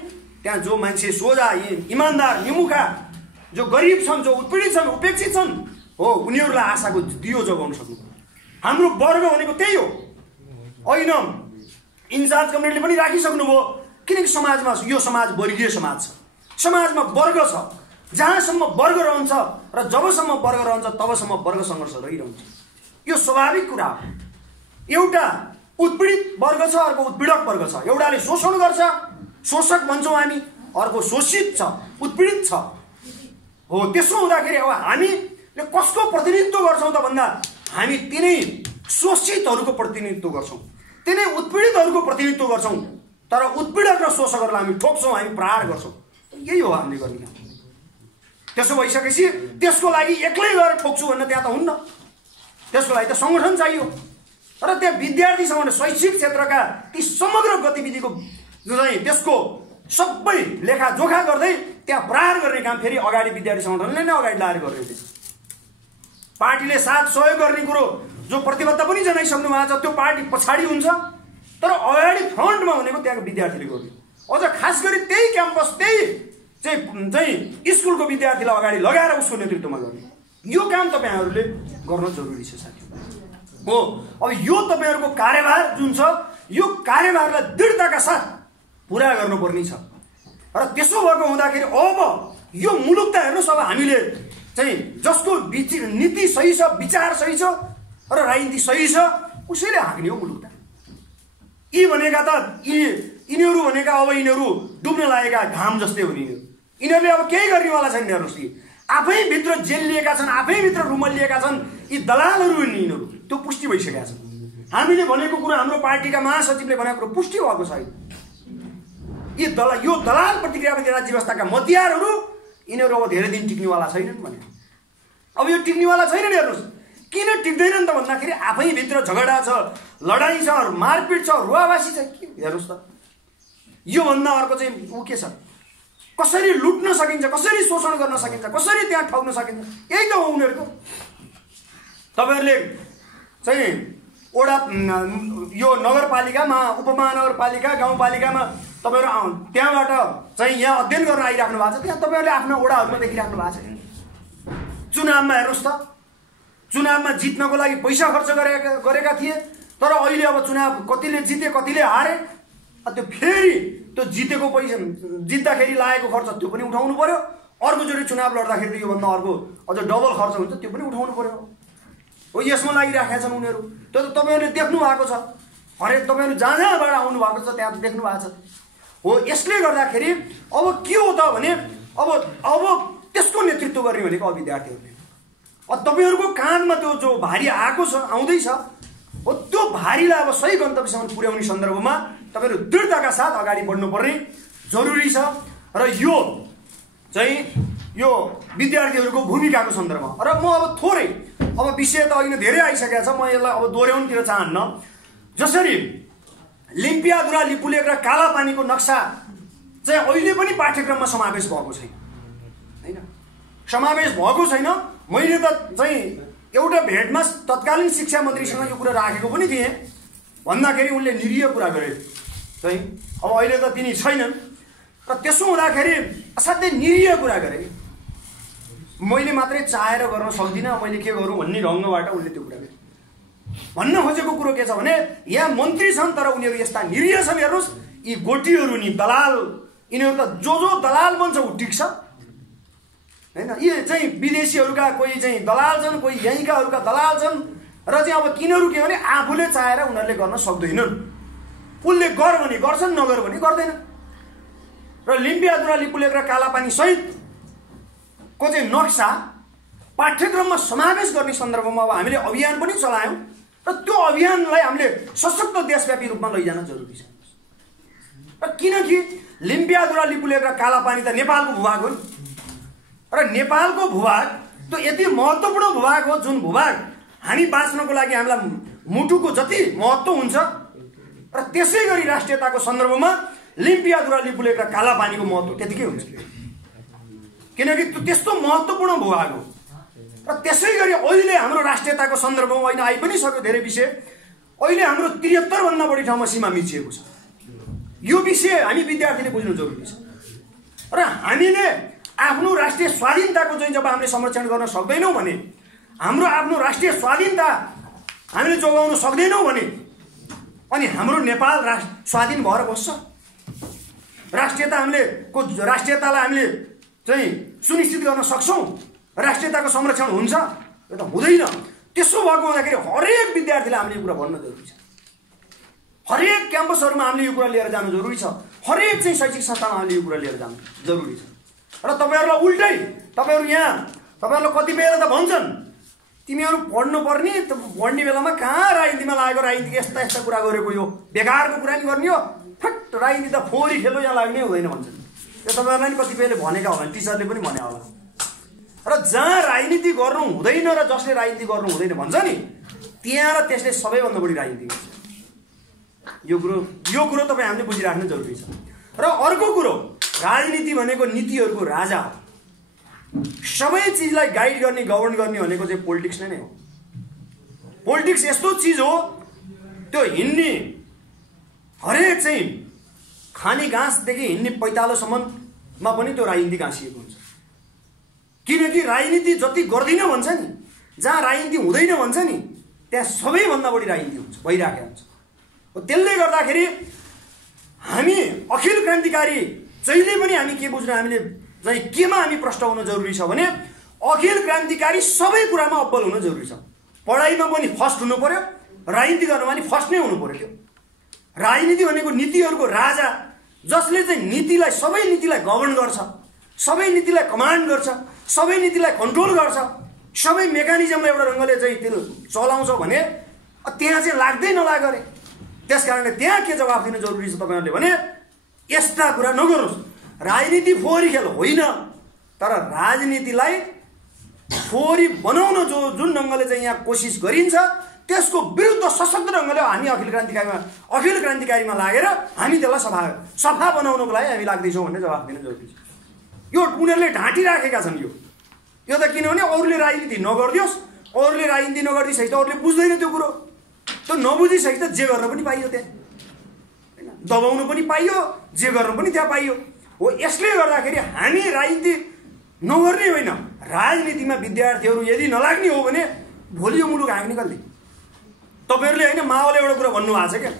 त्यहाँ जो मान्छे सोझा इमान्दार निमुखा जो गरिब छन्, जो उत्पीडित छन्, उपेक्षित छन्, हो उनीहरूलाई आशाको दियो जोगाउन सक्नु। हाम्रो वर्ग भनेको त्यही हो होइन। इन्चार्ज कमिटीले पनि राखिसक्नुभयो, किनकि समाजमा यो समाज वर्गीय समाज छ, समाजमा वर्ग छ। जहाँसम्म वर्ग रहन्छ र जबसम्म वर्ग रहन्छ तबसम्म वर्ग सङ्घर्ष रहिरहन्छ। यो स्वाभाविक कुरा हो। एउटा उत्पीडित वर्ग छ, अर्को उत्पीडक वर्ग छ। एउटाले शोषण गर्छ, शोषक भन्छौँ हामी, अर्को शोषित छ, उत्पीडित छ। हो त्यसो हुँदाखेरि अब हामीले कसको प्रतिनिधित्व गर्छौँ त भन्दा हामी तिनै शोषितहरूको प्रतिनिधित्व गर्छौँ, तिनै उत्पीडितहरूको प्रतिनिधित्व गर्छौँ। तर उत्पीडक र शोषकहरूलाई हामी ठोक्छौँ, हामी प्रहार गर्छौँ। यही हो हामीले गर्ने काम। त्यसो भइसकेपछि त्यसको लागि एक्लै गएर ठोक्छु भन्ने त्यहाँ त हुन्न। त्यसको लागि त सङ्गठन चाहियो। र त्यहाँ विद्यार्थी सङ्गठन, शैक्षिक क्षेत्रका ती समग्र गतिविधिको चाहिँ त्यसको सबै लेखाजोखा गर्दै त्यहाँ प्रहार गर्ने काम फेरि अगाडि विद्यार्थी सङ्गठनले नै अगाडि लाएर गर्ने थिएछ। पार्टीले साथ सहयोग गर्ने कुरो जो प्रतिबद्धता पनि जनाइसक्नु भएको छ, त्यो पार्टी पछाडि हुन्छ, तर अगाडि फ्रन्टमा भनेको त्यहाँको विद्यार्थीले गर्ने। अझ खास गरी त्यही क्याम्पस, त्यही चाहिँ स्कुलको विद्यार्थीलाई अगाडि लगाएर उसको नेतृत्वमा गर्ने, यो काम तपाईँहरूले गर्न जरुरी छ साथी हो। अब यो तपाईँहरूको कार्यभार जुन छ, यो कार्यभारलाई दृढताका साथ पुरा गर्नुपर्ने छ। र त्यसो भएको हुँदाखेरि अब यो मुलुक त हेर्नुहोस्, अब हामीले चाहिँ जसको नीति सही छ, विचार सही छ र राजनीति सही छ, उसैले हाँक्ने हो मुलुक त। यी भनेका त यिनीहरू भनेका अब यिनीहरू डुब्न लागेका घाम जस्तै हो। यिनीहरूले अब केही गर्नेवाला छैन। हेर्नुहोस् कि आफैभित्र जेलिएका छन्, आफैभित्र रुमलिएका छन्, यी दलालहरू हुन् यिनीहरू। त्यो पुष्टि भइसकेका छ। हामीले भनेको कुरो, हाम्रो पार्टीका महासचिवले भनेको कुरो पुष्टि भएको छैन। यो दलाल प्रतिक्रियावादी राज्य व्यवस्थाका मतियारहरू यिनीहरू अब धेरै दिन टिक्नेवाला छैनन् भने। अब यो टिक्नेवाला छैनन्। हेर्नुहोस् किन टिक्दैनन् त भन्दाखेरि आफैभित्र झगडा छ, लडाइँ छ, मारपिट छ, रुवावासी छ। के हेर्नुहोस् त, योभन्दा अर्को चाहिँ ऊ के छ? कसरी लुट्न सकिन्छ, कसरी शोषण गर्न सकिन्छ, कसरी त्यहाँ ठग्न सकिन्छ, यही त हो उनीहरूको। तपाईँहरूले चाहिँ वडा यो नगरपालिकामा, उपमहानगरपालिका, गाउँपालिकामा तपाईँहरू त्यहाँबाट चाहिँ यहाँ अध्ययन गर्न आइराख्नु भएको छ। त्यहाँ तपाईँहरूले आफ्नो वडाहरूमा देखिराख्नु भएको छ। चुनावमा हेर्नुहोस् त, चुनावमा जित्नको लागि पैसा खर्च गरेका थिए, तर अहिले अब चुनाव कतिले जिते, कतिले हारे। त्यो फेरि त्यो जितेको पैसा, जित्दाखेरि लागेको खर्च त्यो पनि उठाउनु पर्यो। अर्कोचोटि चुनाव लड्दाखेरि योभन्दा अर्को अझ डबल खर्च हुन्छ, त्यो पनि उठाउनु पर्यो। हो यसमा लागिराखेका छन् उनीहरू। त्यो त तपाईँहरूले देख्नु भएको छ। हरेक तपाईँहरू जहाँ जहाँबाट आउनु भएको छ त्यहाँ देख्नु भएको छ। हो यसले गर्दाखेरि अब के हो त भने अब त्यसको नेतृत्व गर्ने भनेको अब विद्यार्थीहरूले। अब तपाईँहरूको काँधमा त्यो जो भारी आएको छ, आउँदैछ, हो त्यो भारीलाई अब सही गन्तव्यसम्म पुर्याउने सन्दर्भमा तपाईँहरू दृढताका साथ अगाडि बढ्नुपर्ने जरुरी छ। र यो चाहिँ यो विद्यार्थीहरूको भूमिकाको सन्दर्भमा र म अब थोरै, अब विषय त अहिले धेरै आइसकेको छ, म यसलाई अब दोहोऱ्याउनुतिर चाहन्न। जसरी लिम्पियाधुरा, लिपुलेक र कालापानीको नक्सा चाहिँ अहिले पनि पाठ्यक्रममा समावेश भएको छैन, होइन? समावेश भएको छैन। मैले त चाहिँ एउटा भेटमा तत्कालीन शिक्षा मन्त्रीसँग यो कुरा राखेको पनि थिएँ, भन्दाखेरि उनले निरीह कुरा गरे चाहिँ। अब अहिले त तिनी छैनन्। र त्यसो हुँदाखेरि असाध्यै निरीह कुरा गरे। मैले मात्रै चाहेर गर्न सक्दिनँ, मैले के गरौँ भन्ने ढङ्गबाट उनले त्यो कुरा गरे। भन्न खोजेको कुरो के छ भने यहाँ मन्त्री छन् तर उनीहरू यस्ता निरीह छन्। हेर्नुहोस् यी गोटीहरू नि दलाल, यिनीहरू त जो दलाल बन्छ ऊ टिक्छ, होइन? यी चाहिँ विदेशीहरूका कोही चाहिँ दलाल छन्, कोही यहीँकाहरूका दलाल छन्। र चाहिँ अब तिनीहरू के भने आफूले चाहेर उनीहरूले गर्न सक्दैनन्। उसले गर भने गर्छन्, नगर भने गर्दैन। र लिम्पियाधुरा, लिपुलेक र कालापानी सहितको चाहिँ नक्सा पाठ्यक्रममा समावेश गर्ने सन्दर्भमा अब हामीले अभियान पनि चलायौँ। र त्यो अभियानलाई हामीले सशक्त देशव्यापी रूपमा लैजान जरुरी छ। र किनकि लिम्पियाधुरा, लिपुलेक र कालापानी त नेपालको भूभाग हो नि। र नेपालको भूभाग त्यो यति महत्त्वपूर्ण भूभाग हो, जुन भूभाग हामी बाँच्नको लागि हामीलाई मुटुको जति महत्त्व हुन्छ, र त्यसै गरी राष्ट्रियताको सन्दर्भमा लिम्पियाधुरा, लिपुलेक र कालापानीको महत्त्व त्यतिकै हुन्छ, किनकि त्यस्तो महत्त्वपूर्ण भूभाग हो। र त्यसै गरी अहिले हाम्रो राष्ट्रियताको सन्दर्भमा होइन आइ पनि सक्यो धेरै विषय। अहिले हाम्रो 73 भन्दा बढी ठाउँमा सीमा मिचिएको छ। यो विषय हामी विद्यार्थीले बुझ्नु जरुरी छ। र हामीले आफ्नो राष्ट्रिय स्वाधीनताको चाहिँ जब हामीले संरक्षण गर्न सक्दैनौँ भने, हाम्रो आफ्नो राष्ट्रिय स्वाधीनता हामीले जोगाउन सक्दैनौँ भने अनि हाम्रो नेपाल स्वाधीन भएर बस्छ? राष्ट्रियतालाई हामीले चाहिँ सुनिश्चित गर्न सक्छौँ? राष्ट्रियताको संरक्षण हुन्छ? यो त हुँदैन। त्यसो भएको हुँदाखेरि हरेक विद्यार्थीलाई हामीले यो कुरा भन्न जरुरी छ। हरेक क्याम्पसहरूमा हामीले यो कुरा लिएर जानु जरुरी छ। हरेक चाहिँ शैक्षिक संस्थामा हामीले यो कुरा लिएर जानु जरुरी छ। र तपाईँहरूलाई उल्टै तपाईँहरूलाई कति बेला त भन्छन् तिमीहरू पढ्नुपर्ने, पढ्ने बेलामा कहाँ राजनीतिमा लागेको, राजनीतिक यस्ता कुरा गरेको, यो बेकारको कुरा नि गर्ने हो, फट राजनीति त फोरी खेलो यहाँ लाग्ने हुँदैन भन्छन्। त्यो तपाईँहरूलाई नि कतिपयले भनेका होला, टिचरले पनि भने होला। र जहाँ राजनीति गर्नु हुँदैन र जसले राजनीति गर्नु हुँदैन भन्छ नि, त्यहाँ र त्यसले सबैभन्दा बढी राजनीति गर्छ। यो कुरो तपाईँ हामीले बुझिराख्नु जरुरी छ। र अर्को कुरो, राजनीति भनेको नीतिहरूको राजा हो। सबै चिजलाई गाइड गर्ने, गभर्न गर्ने भनेको चाहिँ पोलिटिक्स नै हो। पोलिटिक्स यस्तो चिज हो, त्यो हिँड्ने हरेक चाहिँ खाने घाँसदेखि हिँड्ने पैतालोसम्ममा पनि त्यो राजनीति गाँसिएको हुन्छ। किनकि राजनीति जति गर्दिन भन्छ नि, जहाँ राजनीति हुँदैन भन्छ नि, त्यहाँ सबैभन्दा बढी राजनीति हुन्छ, भइराखेको हुन्छ। त्यसले गर्दाखेरि हामी अखिल क्रान्तिकारी जहिले पनि हामी के बुझ्नु, हामीले चाहिँ केमा हामी प्रष्ट हुन जरुरी छ भने अखिल क्रान्तिकारी सबै कुरामा अब्बल हुन जरुरी छ। पढाइमा पनि फर्स्ट हुनु पर्यो, राजनीति गर्नमा पनि फर्स्ट नै हुनु पर्यो। त्यो राजनीति भनेको नीतिहरूको राजा, जसले चाहिँ नीतिलाई, सबै नीतिलाई गभर्न गर्छ, सबै नीतिलाई कमान्ड गर्छ, सबै नीतिलाई कन्ट्रोल गर्छ, सबै मेकानिजमलाई एउटा रङ्गले चाहिँ त्यो चलाउँछ भने त्यहाँ चाहिँ लाग्दै नलाग अरे। त्यस कारणले त्यहाँ के जवाफ दिन जरुरी छ तपाईँहरूले भने यस्ता कुरा नगर्नुहोस्। राजनीति फोहोरी खेल होइन, तर राजनीतिलाई फोहोरी बनाउन जुन ढङ्गले चाहिँ यहाँ कोसिस गरिन्छ त्यसको विरुद्ध सशक्त ढङ्गले हामी अखिल क्रान्तिकारीमा लागेर हामी त्यसलाई सफा बनाउनको लागि हामी लाग्दैछौँ भन्ने जवाफ दिन जरुरी छ। यो उनीहरूले ढाँटिराखेका छन्। यो त किनभने अरूले राजनीति नगरिदियोस्, अरूले राजनीति नगरिदिएपछि त अरूले बुझ्दैन त्यो कुरो। त्यो नबुझिसकेपछि त जे गर्न पनि पाइयो, त्यहाँ होइन, दबाउनु पनि पाइयो, जे गर्न पनि त्यहाँ पाइयो। हो, यसले गर्दाखेरि हामी राजनीति नगर्ने होइन, राजनीतिमा विद्यार्थीहरू यदि नलाग्ने हो भने भोलि यो मुलुक हाँक्ने कसले? तपाईँहरूले होइन, माओले एउटा कुरा भन्नुभएको छ क्या,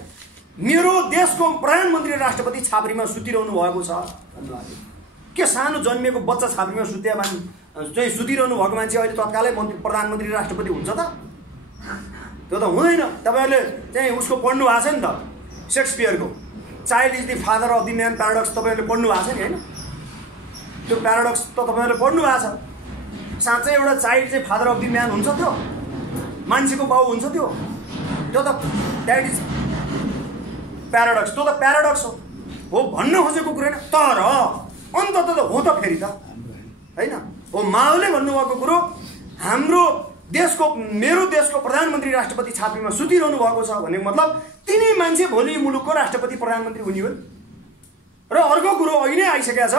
मेरो देशको प्रधानमन्त्री राष्ट्रपति छाप्रीमा सुतिरहनु भएको छ भन्नुभएको। के सानो जन्मिएको बच्चा छाप्रीमा चाहिँ सुतिरहनु भएको मान्छे अहिले तत्कालै प्रधानमन्त्री राष्ट्रपति हुन्छ त? त्यो त हुँदैन। तपाईँहरूले चाहिँ उसको पढ्नु भएको छ नि त, सेक्सपियरको child is the father of the man paradox तपाईँहरूले पढ्नु भएको छ नि होइन? त्यो प्याराडक्स त तपाईँहरूले पढ्नु भएको छ। साँच्चै एउटा चाइल्ड चाहिँ फादर अफ द म्यान हुन्छ? त्यो मान्छेको बाउ हुन्छ? त्यो त द्याट इज प्याराडक्स। त्यो त प्याराडक्स हो भन्न खोजेको कुरा होइन, तर अन्तत त हो त फेरि त होइन। हो, माओले भन्नुभएको कुरो मेरो देशको प्रधानमन्त्री राष्ट्रपति छाप्रीमा सुतिरहनु भएको छ भन्ने मतलब तिनी मान्छे भोलि मुलुकको राष्ट्रपति प्रधानमन्त्री हुने हो। र अर्को कुरो अहिले आइसकेको छ,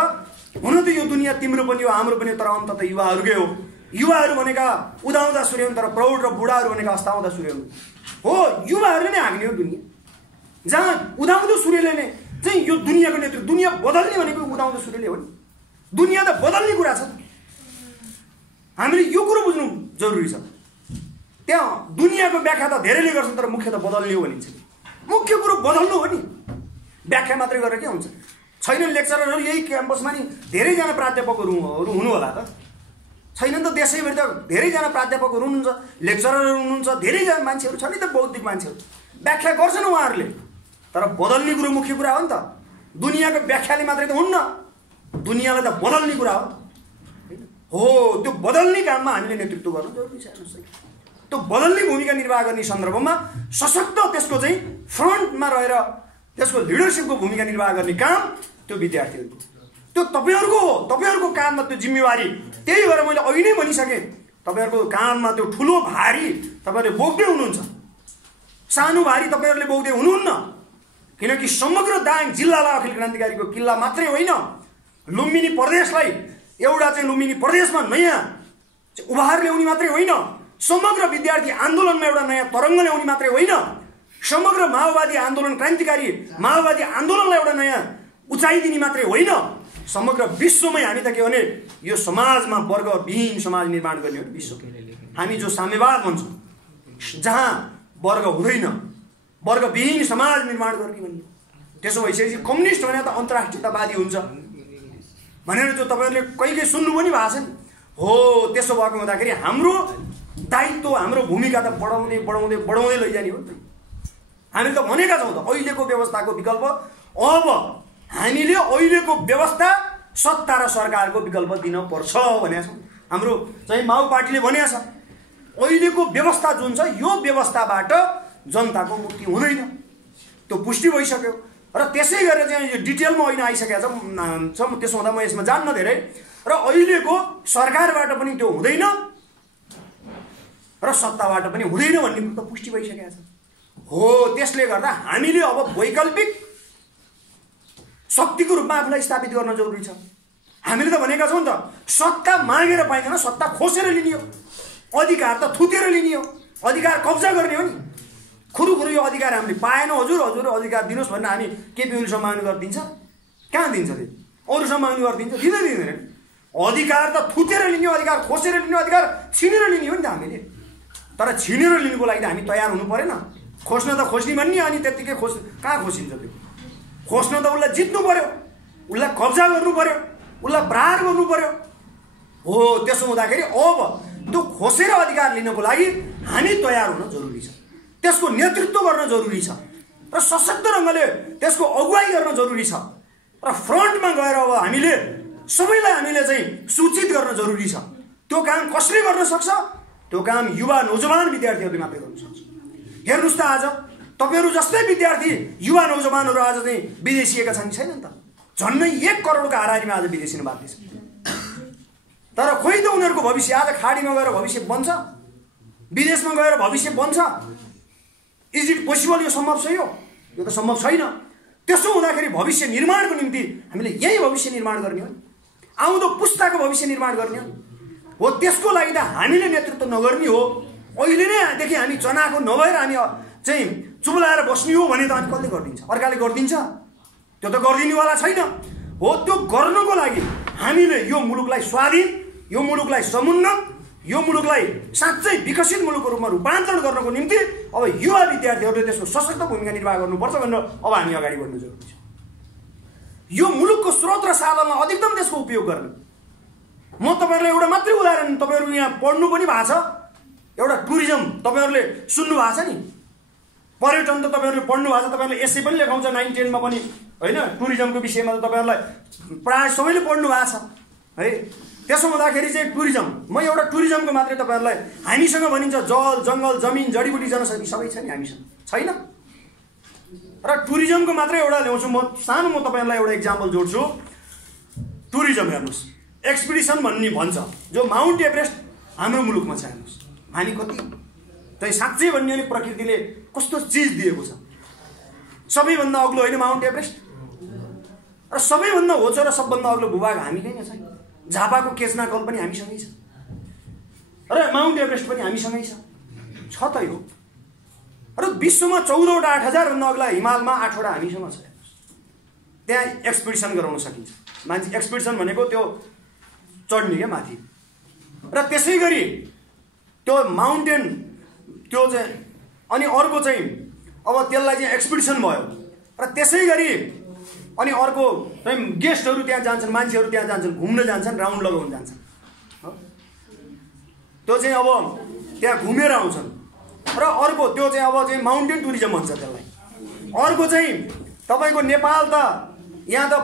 हुन त यो दुनियाँ तिम्रो पनि हो, हाम्रो पनि, तर अन्त त युवाहरूकै हो। युवाहरू भनेका उदाउँदा सूर्य हुन्, तर प्रौढ र बुढाहरू भनेका अस्ताउँदा सूर्य हुन्। हो, युवाहरूले नै हाँक्ने हो दुनियाँ। जहाँ उदाउँदो सूर्यले नै चाहिँ यो दुनियाँको नेतृत्व, दुनियाँ बदल्ने भनेको उदाउँदो सूर्यले हो नि। दुनियाँ त बदल्ने कुरा छ, हामीले यो कुरो बुझ्नु जरुरी छ। त्यहाँ दुनियाँको व्याख्या त धेरैले गर्छन्, तर मुख्य त बदल्ने हो भनिन्छ। मुख्य कुरो बदल्नु हो नि, व्याख्या मात्रै गरेर के हुन्छ? छैनन् लेक्चररहरू यही क्याम्पसमा नि धेरैजना प्राध्यापकहरू हुनु होला त? छैनन् त? देशैभरि त धेरैजना प्राध्यापकहरू हुनुहुन्छ, लेक्चररहरू हुनुहुन्छ, धेरैजना मान्छेहरू छन् नि त, बौद्धिक मान्छेहरू। व्याख्या गर्छन् उहाँहरूले, तर बदल्ने कुरो मुख्य कुरा हो नि त। दुनियाँको व्याख्याले मात्रै त हुन्न, दुनियाँलाई त बदल्ने कुरा हो। त्यो बदल्ने काममा हामीले नेतृत्व गर्नु जरुरी छ। त्यो बदल्ने भूमिका निर्वाह गर्ने सन्दर्भमा सशक्त त्यसको चाहिँ फ्रन्टमा रहेर त्यसको लिडरसिपको भूमिका निर्वाह गर्ने काम त्यो विद्यार्थीहरूको, त्यो तपाईँहरूको हो। तपाईँहरूको काममा त्यो जिम्मेवारी। त्यही भएर मैले अघि नै भनिसकेँ, तपाईँहरूको काममा त्यो ठुलो भारी तपाईँहरूले बोक्दै हुनुहुन्छ। सानो भारी तपाईँहरूले बोक्दै हुनुहुन्न, किनकि समग्र दाङ जिल्लालाई अखिल क्रान्तिकारीको किल्ला मात्रै होइन, लुम्बिनी प्रदेशलाई एउटा चाहिँ लुम्बिनी प्रदेशमा नयाँ उभार ल्याउने मात्रै होइन, समग्र विद्यार्थी आन्दोलनमा एउटा नयाँ तरङ्ग ल्याउने मात्रै होइन, समग्र माओवादी आन्दोलन, क्रान्तिकारी माओवादी आन्दोलनलाई एउटा नयाँ उचाइ दिने मात्रै होइन, समग्र विश्वमै हामी त के भने यो समाजमा वर्गविहीन समाज निर्माण गर्ने हो विश्व। हामी जो साम्यवाद भन्छौँ, जहाँ वर्ग हुँदैन, वर्गविहीन समाज निर्माण गर्ने भन्ने। त्यसो भइसकेपछि कम्युनिस्ट भने त अन्तर्राष्ट्रियतावादी हुन्छ भनेर जो तपाईँहरूले कहिले सुन्नु पनि भएको छ नि। हो, त्यसो भएको हुँदाखेरि हाम्रो दायित्व, हाम्रो भूमिका त बढाउँदै बढाउँदै बढाउँदै लैजाने हो नि त। हामीले त भनेका छौँ त अहिलेको व्यवस्थाको विकल्प, अब हामीले अहिलेको व्यवस्था सत्ता र सरकारको विकल्प दिन पर्छ भनेका छौँ। हाम्रो चाहिँ माओ पार्टीले भनेको छ अहिलेको व्यवस्था जुन छ यो व्यवस्थाबाट जनताको मुक्ति हुँदैन, त्यो पुष्टि भइसक्यो। र त्यसै गरेर चाहिँ यो डिटेलमा अहिले आइसकेको छ। त्यसो हुँदा म यसमा जान्न धेरै। र अहिलेको सरकारबाट पनि त्यो हुँदैन र सत्ताबाट पनि हुँदैन भन्ने त पुष्टि भइसकेको छ। हो, त्यसले गर्दा हामीले अब वैकल्पिक शक्तिको रूपमा आफूलाई स्थापित गर्न जरुरी छ। हामीले त भनेका छौँ नि त सत्ता मागेर पाइँदैन, सत्ता खोसेर लिने हो, अधिकार त थुतेर लिने हो, अधिकार कब्जा गर्ने हो नि। खुरुखुरु यो अधिकार हामीले पाएन, हजुर हजुर अधिकार दिनुहोस् भनेर हामी केपी ओलीसँग माग्नु गरिदिन्छ? कहाँ दिन्छ त्यो? अरूसँग माग्नु गरिदिन्छ? दिँदैन। अधिकार त थुतेर लिने, अधिकार खोसेर लिने, अधिकार छिनेर लिने हो नि त हामीले। तर छिनेर लिनुको लागि त हामी तयार हुनु परेन। खोज्न त खोज्ने भन्ने, अनि त्यत्तिकै कहाँ खोसिन्छ त्यो? खोज्न त उसलाई जित्नु पर्यो, उसलाई कब्जा गर्नु पर्यो, उसलाई प्रहार गर्नु पर्यो। हो, त्यसो हुँदाखेरि अब त्यो खोसेर अधिकार लिनको लागि हामी तयार हुन जरुरी छ, त्यसको नेतृत्व गर्न जरुरी छ र सशक्त ढङ्गले त्यसको अगुवाई गर्न जरुरी छ। र फ्रन्टमा गएर अब हामीले सबैलाई हामीले चाहिँ सूचित गर्न जरुरी छ। त्यो काम कसले गर्न सक्छ? त्यो काम युवा नौजवान विद्यार्थीहरूले मात्रै गर्न सक्छ। हेर्नुहोस् त आज तपाईँहरू जस्तै विद्यार्थी युवा नौजवानहरू आज चाहिँ विदेशिएका छन् कि छैनन् त? झन्डै 1 करोडको हाराहारीमा आज विदेशिनु बाध्य छ। तर खोइ त उनीहरूको भविष्य आज खाडीमा गएर भविष्य बन्छ, विदेशमा गएर भविष्य बन्छ। Is it possible? यो सम्भव छ? यो त सम्भव छैन। त्यसो हुँदाखेरि भविष्य निर्माणको निम्ति हामीले यही भविष्य निर्माण गर्ने हो, आउँदो पुस्ताको भविष्य निर्माण गर्ने हो। त्यसको लागि त हामीले नेतृत्व नगर्ने हो। अहिले नैदेखि हामी चनाको नभएर हामी चाहिँ चुप्लाएर बस्ने हो भने त अनि कसले गरिदिन्छ? अर्काले गरिदिन्छ? त्यो त गरिदिनेवाला छैन। हो, त्यो गर्नको लागि हामीले यो मुलुकलाई स्वाधीन, यो मुलुकलाई समुन्नत, यो मुलुकलाई साँच्चै विकसित मुलुकको रूपमा रूपान्तरण गर्नको निम्ति अब युवा विद्यार्थीहरूले त्यसको सशक्त भूमिका निर्वाह गर्नुपर्छ भनेर अब हामी अगाडि बढ्नु जरुरी छ। यो मुलुकको स्रोत र साधनलाई अधिकतम त्यसको उपयोग गर्ने। म तपाईँहरूलाई एउटा मात्रै उदाहरण, तपाईँहरू यहाँ पढ्नु पनि भएको छ, एउटा टुरिज्म तपाईँहरूले सुन्नु भएको छ नि, पर्यटन त तपाईँहरूले पढ्नु भएको छ, तपाईँहरूले यसै पनि लेखाउँछ 9-10 मा पनि होइन। टुरिज्मको विषयमा त तपाईँहरूलाई प्रायः सबैले पढ्नु भएको छ है। त्यसो हुँदाखेरि चाहिँ टुरिज्म, म एउटा टुरिज्मको मात्रै तपाईँहरूलाई, हामीसँग भनिन्छ जल जङ्गल जमिन जडीबुटी जनशक्ति सबै छ नि हामीसँग, छैन? र टुरिज्मको मात्रै एउटा ल्याउँछु म सानो, म तपाईँहरूलाई एउटा इक्जाम्पल जोड्छु। टुरिज्म हेर्नुहोस्, एक्सपिडिसन भन्ने भन्छ जो माउन्ट एभरेस्ट हाम्रो मुलुकमा छ। हेर्नुहोस् हामी कति चाहिँ साँच्चै भन्ने भने प्रकृतिले कस्तो चिज दिएको छ। सबैभन्दा अग्लो होइन माउन्ट एभरेस्ट, र सबैभन्दा होचो र सबभन्दा अग्लो भूभाग हामीकै नै छ। झापाको केचनाकल पनि हामीसँगै छ र माउन्ट एभरेस्ट पनि हामीसँगै छ त यो। र विश्वमा 14वटा 8,000 भन्दा अग्ला हिमालमा 8वटा हामीसँग छ। त्यहाँ एक्सपिडिसन गराउन सकिन्छ। मान्छे एक्सपिडिसन भनेको त्यो चढ्ने क्या माथि। र त्यसै गरी त्यो माउन्टेन त्यो चाहिँ, अनि अर्को चाहिँ अब त्यसलाई चाहिँ एक्सपिडिसन भयो। र त्यसै गरी अनि अर्को चाहिँ गेस्टहरू त्यहाँ जान्छन्, मान्छेहरू त्यहाँ जान्छन्, घुम्न जान्छन्, राउन्ड लगाउन जान्छन्। त्यो चाहिँ अब त्यहाँ घुमेर आउँछन्। र अर्को त्यो चाहिँ अब चाहिँ माउन्टेन टुरिज्म भन्छ त्यसलाई। अर्को चाहिँ तपाईँको नेपाल त यहाँ त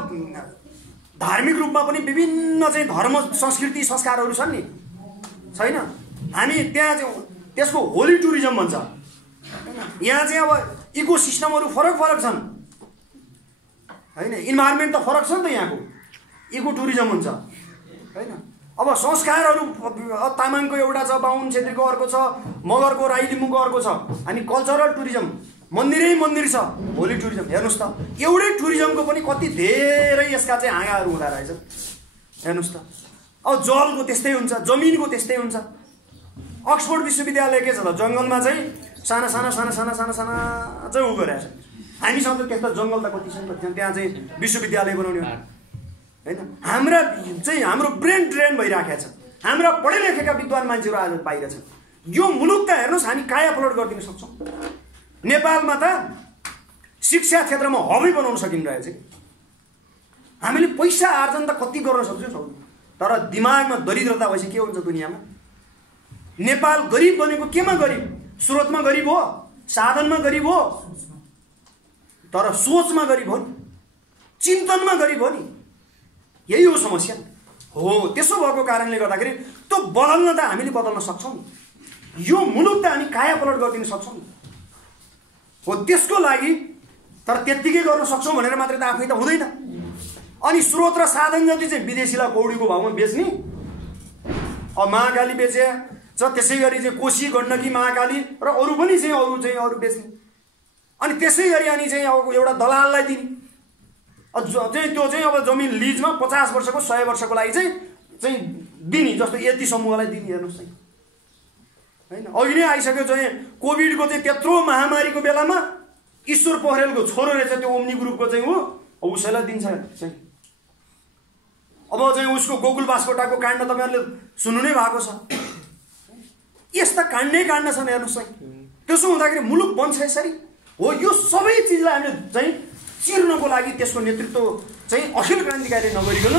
धार्मिक रूपमा पनि विभिन्न चाहिँ धर्म संस्कृति संस्कारहरू छन् नि, छैन? हामी त्यहाँ चाहिँ त्यसको होली टुरिज्म भन्छ। यहाँ चाहिँ अब इको सिस्टमहरू फरक फरक छन् होइन, इन्भाइरोमेन्ट त फरक छ नि त यहाँको, इको टुरिज्म हुन्छ होइन। अब संस्कारहरू तामाङको एउटा छ, बाहुन छेत्रीको अर्को छ, मगरको राई लिम्बूको अर्को छ। अनि कल्चरल टुरिज्म मन्दिरै मन्दिर छ, होली टुरिज्म। हेर्नुहोस् त एउटै टुरिज्मको पनि कति धेरै यसका चाहिँ हाँगाहरू हुँदो रहेछ। हेर्नुहोस् त अब जलको त्यस्तै हुन्छ, जमिनको त्यस्तै हुन्छ। अक्सफोर्ड विश्वविद्यालय के छ त, जङ्गलमा चाहिँ साना साना साना साना साना साना चाहिँ उ गरेछ। हामीसँग त त्यस्तो जङ्गल त कति छ नि त, त्यहाँ चाहिँ विश्वविद्यालय बनाउने हो। हैन। हाम्रो ब्रेन ड्रेन भइराखेको छ। हाम्रा पढे लेखेका विद्वान मान्छेहरू आज बाहिर छन्। यो मुलुक त हेर्नुहोस् हामी काया पलट गरिदिन सक्छौँ। नेपालमा त शिक्षा क्षेत्रमा हबै बनाउन सकिरहेछ। हामीले पैसा आर्जन त कति गर्न सक्छौँ, तर दिमागमा दरिद्रता भएपछि के हुन्छ दुनियाँमा? नेपाल गरिब बनेको केमा गरिब? स्रोतमा गरिब हो, साधनमा गरिब हो, तर सोचमा गरिब हो नि, चिन्तनमा गरिब हो नि। यही हो समस्या हो। त्यसो भएको कारणले गर्दाखेरि त्यो बदल्न त हामीले बदल्न सक्छौँ। यो मुलुक त हामी काया पलट गरिदिन सक्छौँ हो। त्यसको लागि तर त्यत्तिकै गर्न सक्छौँ भनेर मात्रै त आफै त हुँदैन। अनि स्रोत र साधन जति चाहिँ विदेशीलाई कौडीको भावमा बेच्ने, अब महाकाली बेचे छ, त्यसै गरी चाहिँ कोशी गण्डकी महाकाली र अरू पनि अरू बेच्ने, अनि त्यसै गरी अनि चाहिँ अब एउटा दलाललाई दिने त्यो चाहिँ अब जमिन लिजमा 50 वर्षको 100 वर्षको लागि चाहिँ दिने, जस्तो यति समूहलाई दिने। हेर्नुहोस् हैन, अघि नै आइसक्यो चाहिँ कोभिडको चाहिँ त्यत्रो महामारीको बेलामा ईश्वर पोखरेलको छोरो रहेछ त्यो ओम्नी ग्रुपको चाहिँ हो, उसैलाई दिन्छ चाहिँ। अब चाहिँ उसको गोकुल बास्कोटाको काण्ड तपाईँहरूले सुन्नु नै भएको छ। यस्ता काण्डै काण्ड छन् हेर्नुहोस् है। त्यसो हुँदाखेरि मुलुक बन्छ यसरी हो। यो सबै चिजलाई हामीले चाहिँ चिर्नको लागि त्यसको नेतृत्व चाहिँ अखिल क्रान्तिकारी नगरिकन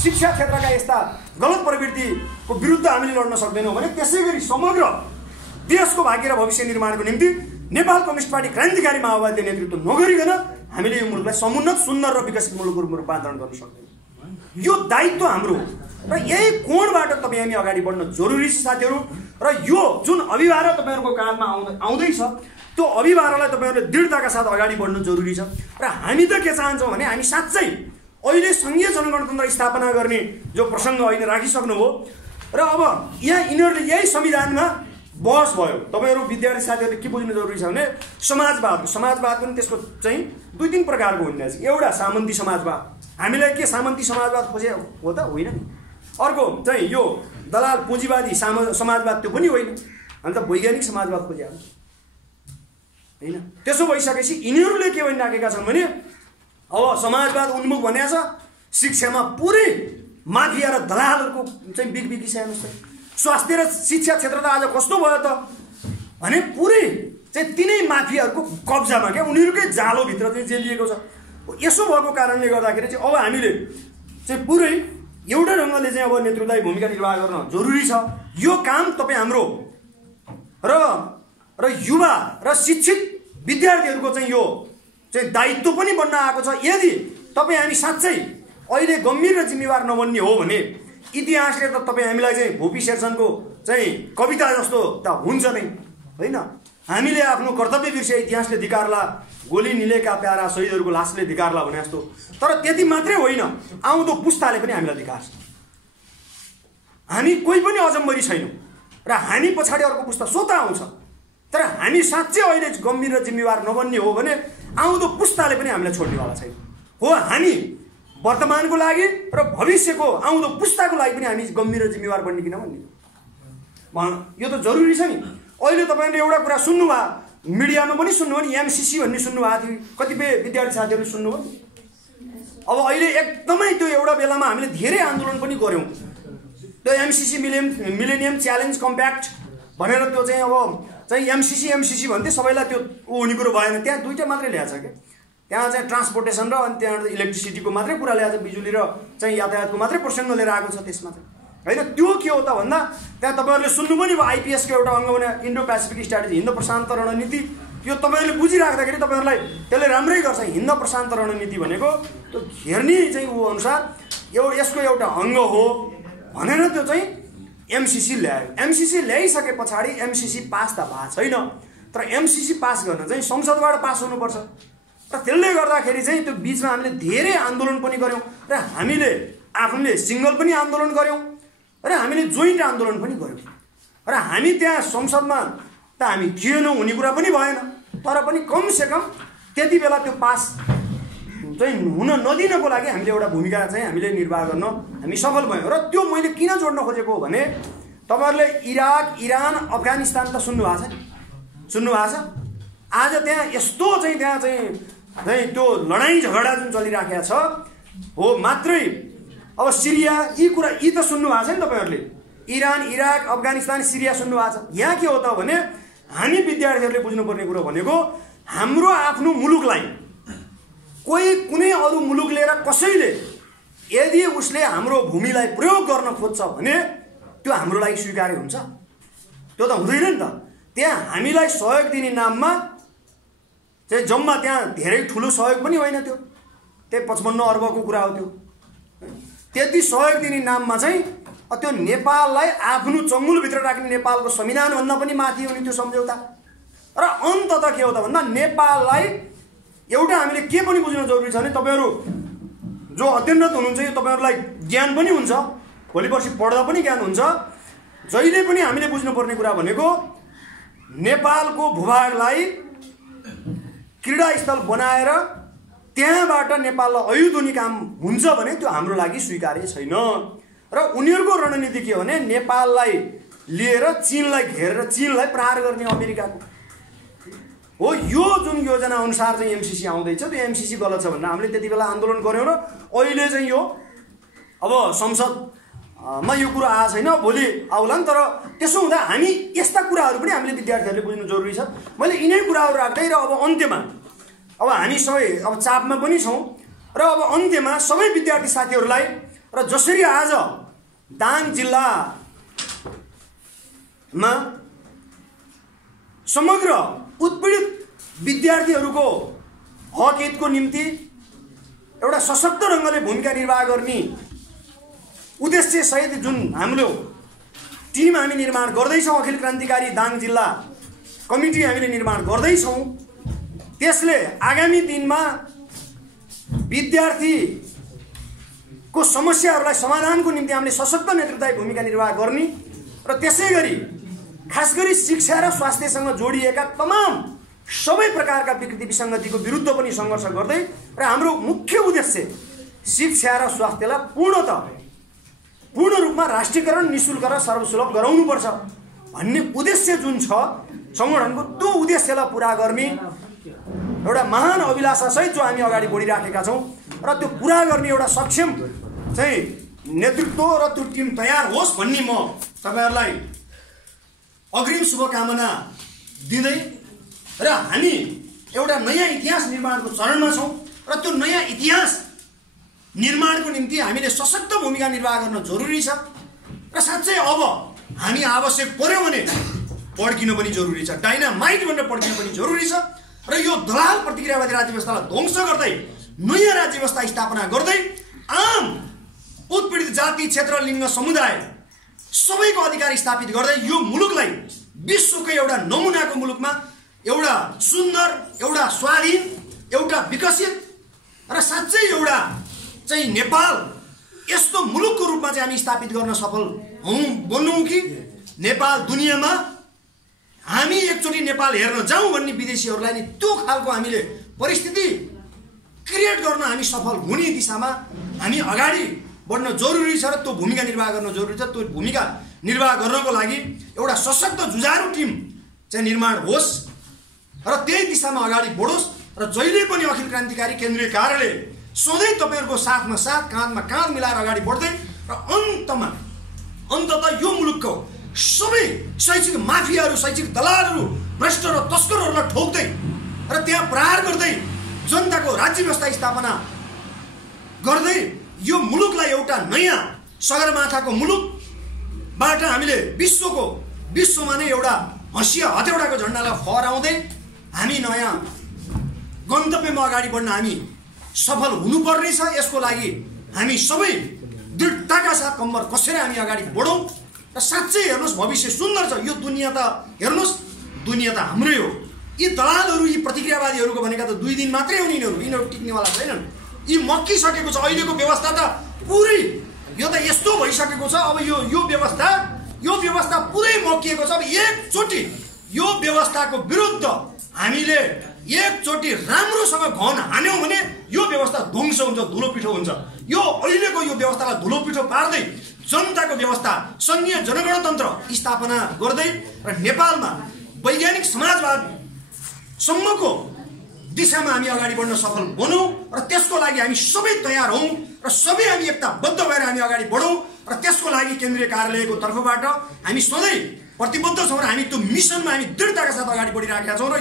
शिक्षा क्षेत्रका यस्ता गलत प्रवृत्तिको विरुद्ध हामीले लड्न सक्दैनौँ भने त्यसै गरी समग्र देशको भाग्य र भविष्य निर्माणको निम्ति नेपाल कम्युनिस्ट पार्टी क्रान्तिकारी माओवादीले नेतृत्व नगरिकन हामीले यो मुलुकलाई समुन्नत, सुन्दर र विकसित मुलुकको रूपमा रूपान्तरण गर्न सक्दैनौँ। यो दायित्व हाम्रो हो र यही कोणबाट तपाईँ हामी अगाडि बढ्न जरुरी छ साथीहरू। र यो जुन अभिभार तपाईँहरूको काँधमा आउँदैछ त्यो अभिभारलाई तपाईँहरूले दृढताका साथ अगाडि बढ्नु जरुरी छ। र हामी त के चाहन्छौँ भने हामी साँच्चै अहिले सङ्घीय जनगणतन्त्र स्थापना गर्ने जो प्रसङ्ग अहिले राखिसक्नुभयो र अब यहाँ यिनीहरूले यही संविधानमा बहस भयो। तपाईँहरू विद्यार्थी साथीहरूले के बुझ्नु जरुरी छ भने समाजवाद पनि त्यसको चाहिँ 2-3 प्रकारको हुँदैछ। एउटा सामन्ती समाजवाद, हामीलाई के सामन्ती समाजवाद खोजे हो त होइन नि। अर्को चाहिँ यो दलाल पुँजीवादी समाजवाद, त्यो पनि होइन। अन्त वैज्ञानिक समाजवाद खोजे होइन। त्यसो भइसकेपछि यिनीहरूले के भनिराखेका छन् भने अब समाजवाद उन्मुख भनेको छ, शिक्षामा पुरै माफिया र दलालहरूको चाहिँ बिगबिगी छ। हेर्नुहोस् त, स्वास्थ्य र शिक्षा क्षेत्र त आज कस्तो भयो त भने पुरै चाहिँ तिनै माफियाहरूको कब्जामा क्या, उनीहरूकै जालोभित्र चाहिँ जेलिएको छ। यसो भएको कारणले गर्दाखेरि चाहिँ अब हामीले चाहिँ पुरै एउटा ढङ्गले चाहिँ अब नेतृत्वदायी भूमिका निर्वाह गर्न जरुरी छ। यो काम तपाईँ हाम्रो र युवा र शिक्षित विद्यार्थीहरूको चाहिँ यो चाहिँ दायित्व पनि बन्न आएको छ। यदि तपाईँ हामी साँच्चै अहिले गम्भीर र जिम्मेवार नबन्ने हो भने इतिहासले त तपाईँ हामीलाई चाहिँ भोपी शेरचनको चाहिँ कविता जस्तो त हुन्छ नै होइन। हामीले आफ्नो कर्तव्य बिर्से इतिहासले धिकारला, गोली निलेका प्यारा शहीदहरूको लासले धिकारला भने जस्तो। तर त्यति मात्रै होइन, आउँदो पुस्ताले पनि हामीलाई धिकार्छ। हामी कोही पनि अजम्बरी छैनौँ र हामी पछाडि अर्को पुस्ता स्वतः आउँछ। तर हामी साँच्चै अहिले गम्भीर र जिम्मेवार नबन्ने हो भने आउँदो पुस्ताले पनि हामीलाई छोड्नेवाला छैन हो। हामी वर्तमानको लागि र भविष्यको आउँदो पुस्ताको लागि पनि हामी गम्भीर र जिम्मेवार बन्ने किन भन्ने यो त जरुरी छ नि। अहिले तपाईँहरूले एउटा कुरा सुन्नुभयो, मिडियामा पनि सुन्नुभयो नि, एमसिसी भन्ने सुन्नुभएको थियो, कतिपय विद्यार्थी साथीहरूले सुन्नुभयो नि। अब अहिले एकदमै त्यो एउटा बेलामा हामीले धेरै आन्दोलन पनि गऱ्यौँ। त्यो एमसिसी मिलेनियम च्यालेन्ज कम्प्याक्ट भनेर त्यो चाहिँ अब चाहिँ एमसिसी भन्थे, सबैलाई त्यो हुने कुरो भएन। त्यहाँ 2टा मात्रै ल्याएको छ क्या, त्यहाँ चाहिँ ट्रान्सपोर्टेसन र अनि त्यहाँ इलेक्ट्रिसिटीको मात्रै कुरा ल्याएको छ, बिजुली र चाहिँ यातायातको मात्रै प्रसङ्ग लिएर आएको छ त्यसमा चाहिँ होइन। त्यो के हो त भन्दा त्यहाँ तपाईँहरूले सुन्नु पनि भयो, आइपिएसको एउटा अङ्ग भने इन्डो पेसिफिक स्ट्राटेजी, हिन्द प्रशान्त रणनीति। यो तपाईँहरूले बुझिराख्दाखेरि तपाईँहरूलाई त्यसले राम्रै गर्छ। हिन्द प्रशान्त रणनीति भनेको त्यो हेर्ने चाहिँ ऊ अनुसार यसको एउटा अङ्ग हो भनेर त्यो चाहिँ एमसिसी ल्यायो। एमसिसी ल्याइसके पछाडि एमसिसी पास त भएको छैन, तर एमसिसी पास गर्न चाहिँ संसदबाट पास हुनुपर्छ। र त्यसले गर्दाखेरि चाहिँ त्यो बिचमा हामीले धेरै आन्दोलन पनि गऱ्यौँ र हामीले आफूले सिङ्गल पनि आन्दोलन गऱ्यौँ र हामीले जोइन्ट आन्दोलन पनि गऱ्यौँ। र हामी त्यहाँ संसदमा त हामी थिएनौँ, हुने कुरा पनि भएन, तर पनि कमसेकम त्यति बेला त्यो पास चाहिँ हुन नदिनको लागि हामीले एउटा भूमिका चाहिँ हामीले निर्वाह गर्न हामी सफल भयौँ। र त्यो मैले किन जोड्न खोजेको हो भने तपाईँहरूले इराक, इरान, अफगानिस्तान त सुन्नुभएको छ नि, सुन्नुभएको छ। आज त्यहाँ यस्तो चाहिँ त्यहाँ चाहिँ त्यो लडाइँ झगडा जुन चलिराखेको छ हो, मात्रै अब सिरिया यी त सुन्नु भएको छ नि तपाईहरुले, इरान, इराक, अफगानिस्तान, सिरिया सुन्नु भएको छ। यहाँ के हो त भने हामी विद्यार्थीहरूले बुझ्नुपर्ने कुरो भनेको हाम्रो आफ्नो मुलुकलाई कोही कुनै अरू मुलुक लिएर कसैले यदि उसले हाम्रो भूमिलाई प्रयोग गर्न खोज्छ भने त्यो हाम्रो लागि स्वीकार्य हुन्छ? त्यो त हुँदैन नि त। त्यहाँ हामीलाई सहयोग दिने नाममा चाहिँ जम्मा त्यहाँ धेरै ठुलो सहयोग पनि होइन, त्यो 55 अर्बको कुरा हो। त्यो त्यति सहयोग दिने नाममा चाहिँ त्यो नेपाललाई आफ्नो चङ्गुलभित्र राख्ने नेपालको संविधानभन्दा पनि माथि हो नि त्यो सम्झौता। र अन्ततः के हो त भन्दा नेपाललाई एउटा हामीले के पनि बुझ्न जरुरी छ भने तपाईहरु जो अध्ययनरत हुनुहुन्छ यो तपाईहरुलाई ज्ञान पनि हुन्छ, भोलि पर्सि पढ्दा पनि ज्ञान हुन्छ। जहिले पनि हामीले बुझ्नुपर्ने कुरा भनेको नेपालको भूभागलाई क्रीडा स्थल बनाएर त्यहाँबाट नेपाललाई अयुध हुने काम हुन्छ भने त्यो हाम्रो लागि स्वीकार्य छैन। र उनीहरूको रणनीति के हो भने नेपाललाई लिएर चीनलाई घेरेर चीनलाई प्रहार गर्ने अमेरिकाको हो। यो जुन योजना अनुसार चाहिँ एमसीसी आउँदैछ त्यो एमसीसी गलत छ भनेर हामीले त्यति बेला आन्दोलन गर्यौं र अहिले चाहिँ यो अब संसदमा यो कुरा आएको छैन, भोलि आउलान्। तर त्यसो हुँदा हामी यस्ता कुराहरू पनि हामीले विद्यार्थीहरूले बुझ्नु जरुरी छ। मैले यिनै कुराहरू राख्दै र अब अन्त्यमा अब हामी सबै अब चापमा पनि छौं र अब अन्त्यमा सबै विद्यार्थी साथीहरूलाई र जसरी आज दाङ जिल्लामा समग्र उत्पीडित विद्यार्थीहरूको हक हितको निम्ति एउटा सशक्त ढङ्गले भूमिका निर्वाह गर्ने उद्देश्य सहित जुन हाम्रो टिम हामी निर्माण गर्दैछौँ, अखिल क्रान्तिकारी दाङ जिल्ला कमिटी हामीले निर्माण गर्दैछौँ, त्यसले आगामी दिनमा विद्यार्थीको समस्याहरूलाई समाधानको निम्ति हामीले सशक्त नेतृत्वदायी भूमिका निर्वाह गर्ने र त्यसै गरी खास गरी शिक्षा र स्वास्थ्यसँग जोडिएका तमाम सबै प्रकारका विकृति विसङ्गतिको विरुद्ध पनि सङ्घर्ष गर्दै र हाम्रो मुख्य उद्देश्य शिक्षा र स्वास्थ्यलाई पूर्ण रूपमा राष्ट्रियकरण, निशुल्क र सर्वसुलभ गराउनुपर्छ भन्ने उद्देश्य जुन छ संगठनको, त्यो उद्देश्यलाई पूरा गर्ने एउटा महान अभिलाषा सहित जो हामी अगाडि बढिराखेका छौँ र त्यो पूरा गर्ने एउटा सक्षम चाहिँ नेतृत्व र त्यो टिम तयार होस् भन्ने म तपाईहरुलाई अग्रिम शुभकामना दिँदै र हामी एउटा नयाँ इतिहास निर्माणको चरणमा छौँ र त्यो नयाँ इतिहास निर्माणको निम्ति हामीले सशक्त भूमिका निर्वाह गर्न जरुरी छ। र साँच्चै अब हामी आवश्यक पर्यो भने पड्किनु पनि जरुरी छ, डाइनामाइट भनेर पड्किनु पनि जरुरी छ। र यो दलाल प्रतिक्रियावादी राज्य व्यवस्थालाई ध्वंस गर्दै नयाँ राज्य व्यवस्था स्थापना गर्दै आम उत्पीडित जाति, क्षेत्र, लिङ्ग, समुदाय सबैको अधिकार स्थापित गर्दै यो मुलुकलाई विश्वको एउटा नमुनाको मुलुकमा एउटा सुन्दर, एउटा स्वाधीन, एउटा विकसित र साँच्चै एउटा चाहिँ नेपाल यस्तो मुलुकको रूपमा चाहिँ हामी स्थापित गर्न सफल बन्नौं कि नेपाल दुनियाँमा हामी एकचोटि नेपाल हेर्न जाउँ भन्ने विदेशीहरूलाई नि त्यो खालको हामीले परिस्थिति क्रिएट गर्न हामी सफल हुने दिशामा हामी अगाडि बढ्न जरुरी छ र त्यो भूमिका निर्वाह गर्न जरुरी छ। त्यो भूमिका निर्वाह गर्नको लागि एउटा सशक्त जुझारु टिम चाहिँ निर्माण होस् र त्यही दिशामा अगाडि बढोस् र जहिले पनि अखिल क्रान्तिकारी केन्द्रीय कार्यालय सधैँ तपाईहरुको साथमा साथ, काँधमा काँध मिलाएर अगाडि बढ्दै र अन्ततः यो मुलुकको सबै शैक्षिक माफियाहरू, शैक्षिक दलालहरू, भ्रष्ट र तस्करहरूलाई ठोक्दै र त्यहाँ प्रहार गर्दै जनताको राज्य व्यवस्था स्थापना गर्दै यो मुलुकलाई एउटा नयाँ सगरमाथाको मुलुकबाट हामीले विश्वमा नै एउटा हँसिया हथौडाको झण्डालाई फहराउँदै हामी नयाँ गन्तव्यमा अगाडि बढ्न हामी सफल हुनुपर्ने छ। यसको लागि हामी सबै दृढताका साथ कम्मर कसेर हामी अगाडि बढौँ र साँच्चै हेर्नुहोस् भविष्य सुन्दर छ। यो दुनियाँ त हेर्नुहोस्, दुनियाँ त हाम्रै हो। यी दलालहरू, यी प्रतिक्रियावादीहरूको भनेका त 2 दिन मात्रै हुने यिनीहरू टिक्नेवाला छैनन्। यी मक्किसकेको छ। अहिलेको व्यवस्था त पुरै यो त यस्तो भइसकेको छ। अब यो व्यवस्था पुरै मक्किएको छ। अब एकचोटि यो व्यवस्थाको विरुद्ध हामीले एकचोटि राम्रोसँग घन हान्यौं भने यो व्यवस्था ध्वंस हुन्छ, धुलो पिठो हुन्छ। यो अहिलेको यो व्यवस्थालाई धुलो पिठो पार्दै जनताको व्यवस्था, संघीय जनगणतन्त्र स्थापना गर्दै र नेपालमा वैज्ञानिक समाजवाद सम्मको दिशामा हामी अगाडि बढ्न सफल बनौँ र त्यसको लागि हामी सबै तयार हौँ र सबै हामी एकताबद्ध भएर हामी अगाडि बढौँ र त्यसको लागि केन्द्रीय कार्यालयको तर्फबाट हामी सधैँ प्रतिबद्ध छौँ र हामी त्यो मिसनमा हामी दृढताका साथ अगाडि बढिराखेका छौँ र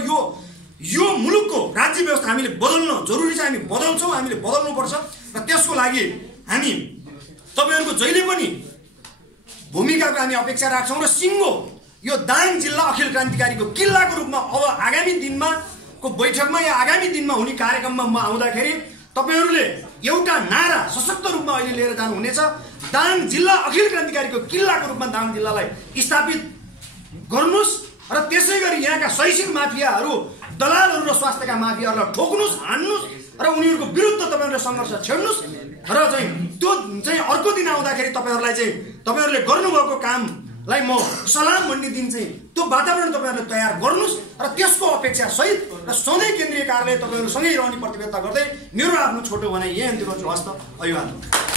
यो मुलुकको राज्य व्यवस्था हामीले बदल्न जरुरी छ। हामी बदल्छौँ, हामीले बदल्नुपर्छ र त्यसको लागि हामी तपाईँहरूको जहिले पनि भूमिकाको हामी अपेक्षा राख्छौँ र सिङ्गो यो दाङ जिल्ला अखिल क्रान्तिकारीको किल्लाको रूपमा अब आगामी दिनमा को बैठकमा या आगामी दिनमा हुने कार्यक्रममा म आउँदाखेरि तपाईहरूले एउटा नारा सशक्त रूपमा अहिले लिएर जानुहुनेछ। दाङ जिल्ला अखिल क्रान्तिकारीको किल्लाको रूपमा दाङ जिल्लालाई स्थापित गर्नुस् र त्यसै गरी यहाँका शैक्षिक माफियाहरू, दलालहरू र स्वास्थ्यका माफियाहरूलाई ठोक्नुस्, हान्नुस् र उनीहरूको विरुद्ध तपाईँहरूले सङ्घर्ष छेड्नुस् र चाहिँ त्यो चाहिँ अर्को दिन आउँदाखेरि तपाईँहरूले गर्नुभएको कामलाई म सलाम भन्ने दिन चाहिँ त्यो वातावरण तपाईँहरूले तयार गर्नुहोस् र त्यसको अपेक्षा सहित र सधैँ केन्द्रीय कार्यालय तपाईँहरूसँगै रहने प्रतिबद्धता गर्दै मेरो आफ्नो छोटो भनाइ यही अन्त्य गर्छु। हस्त, अभिवादन।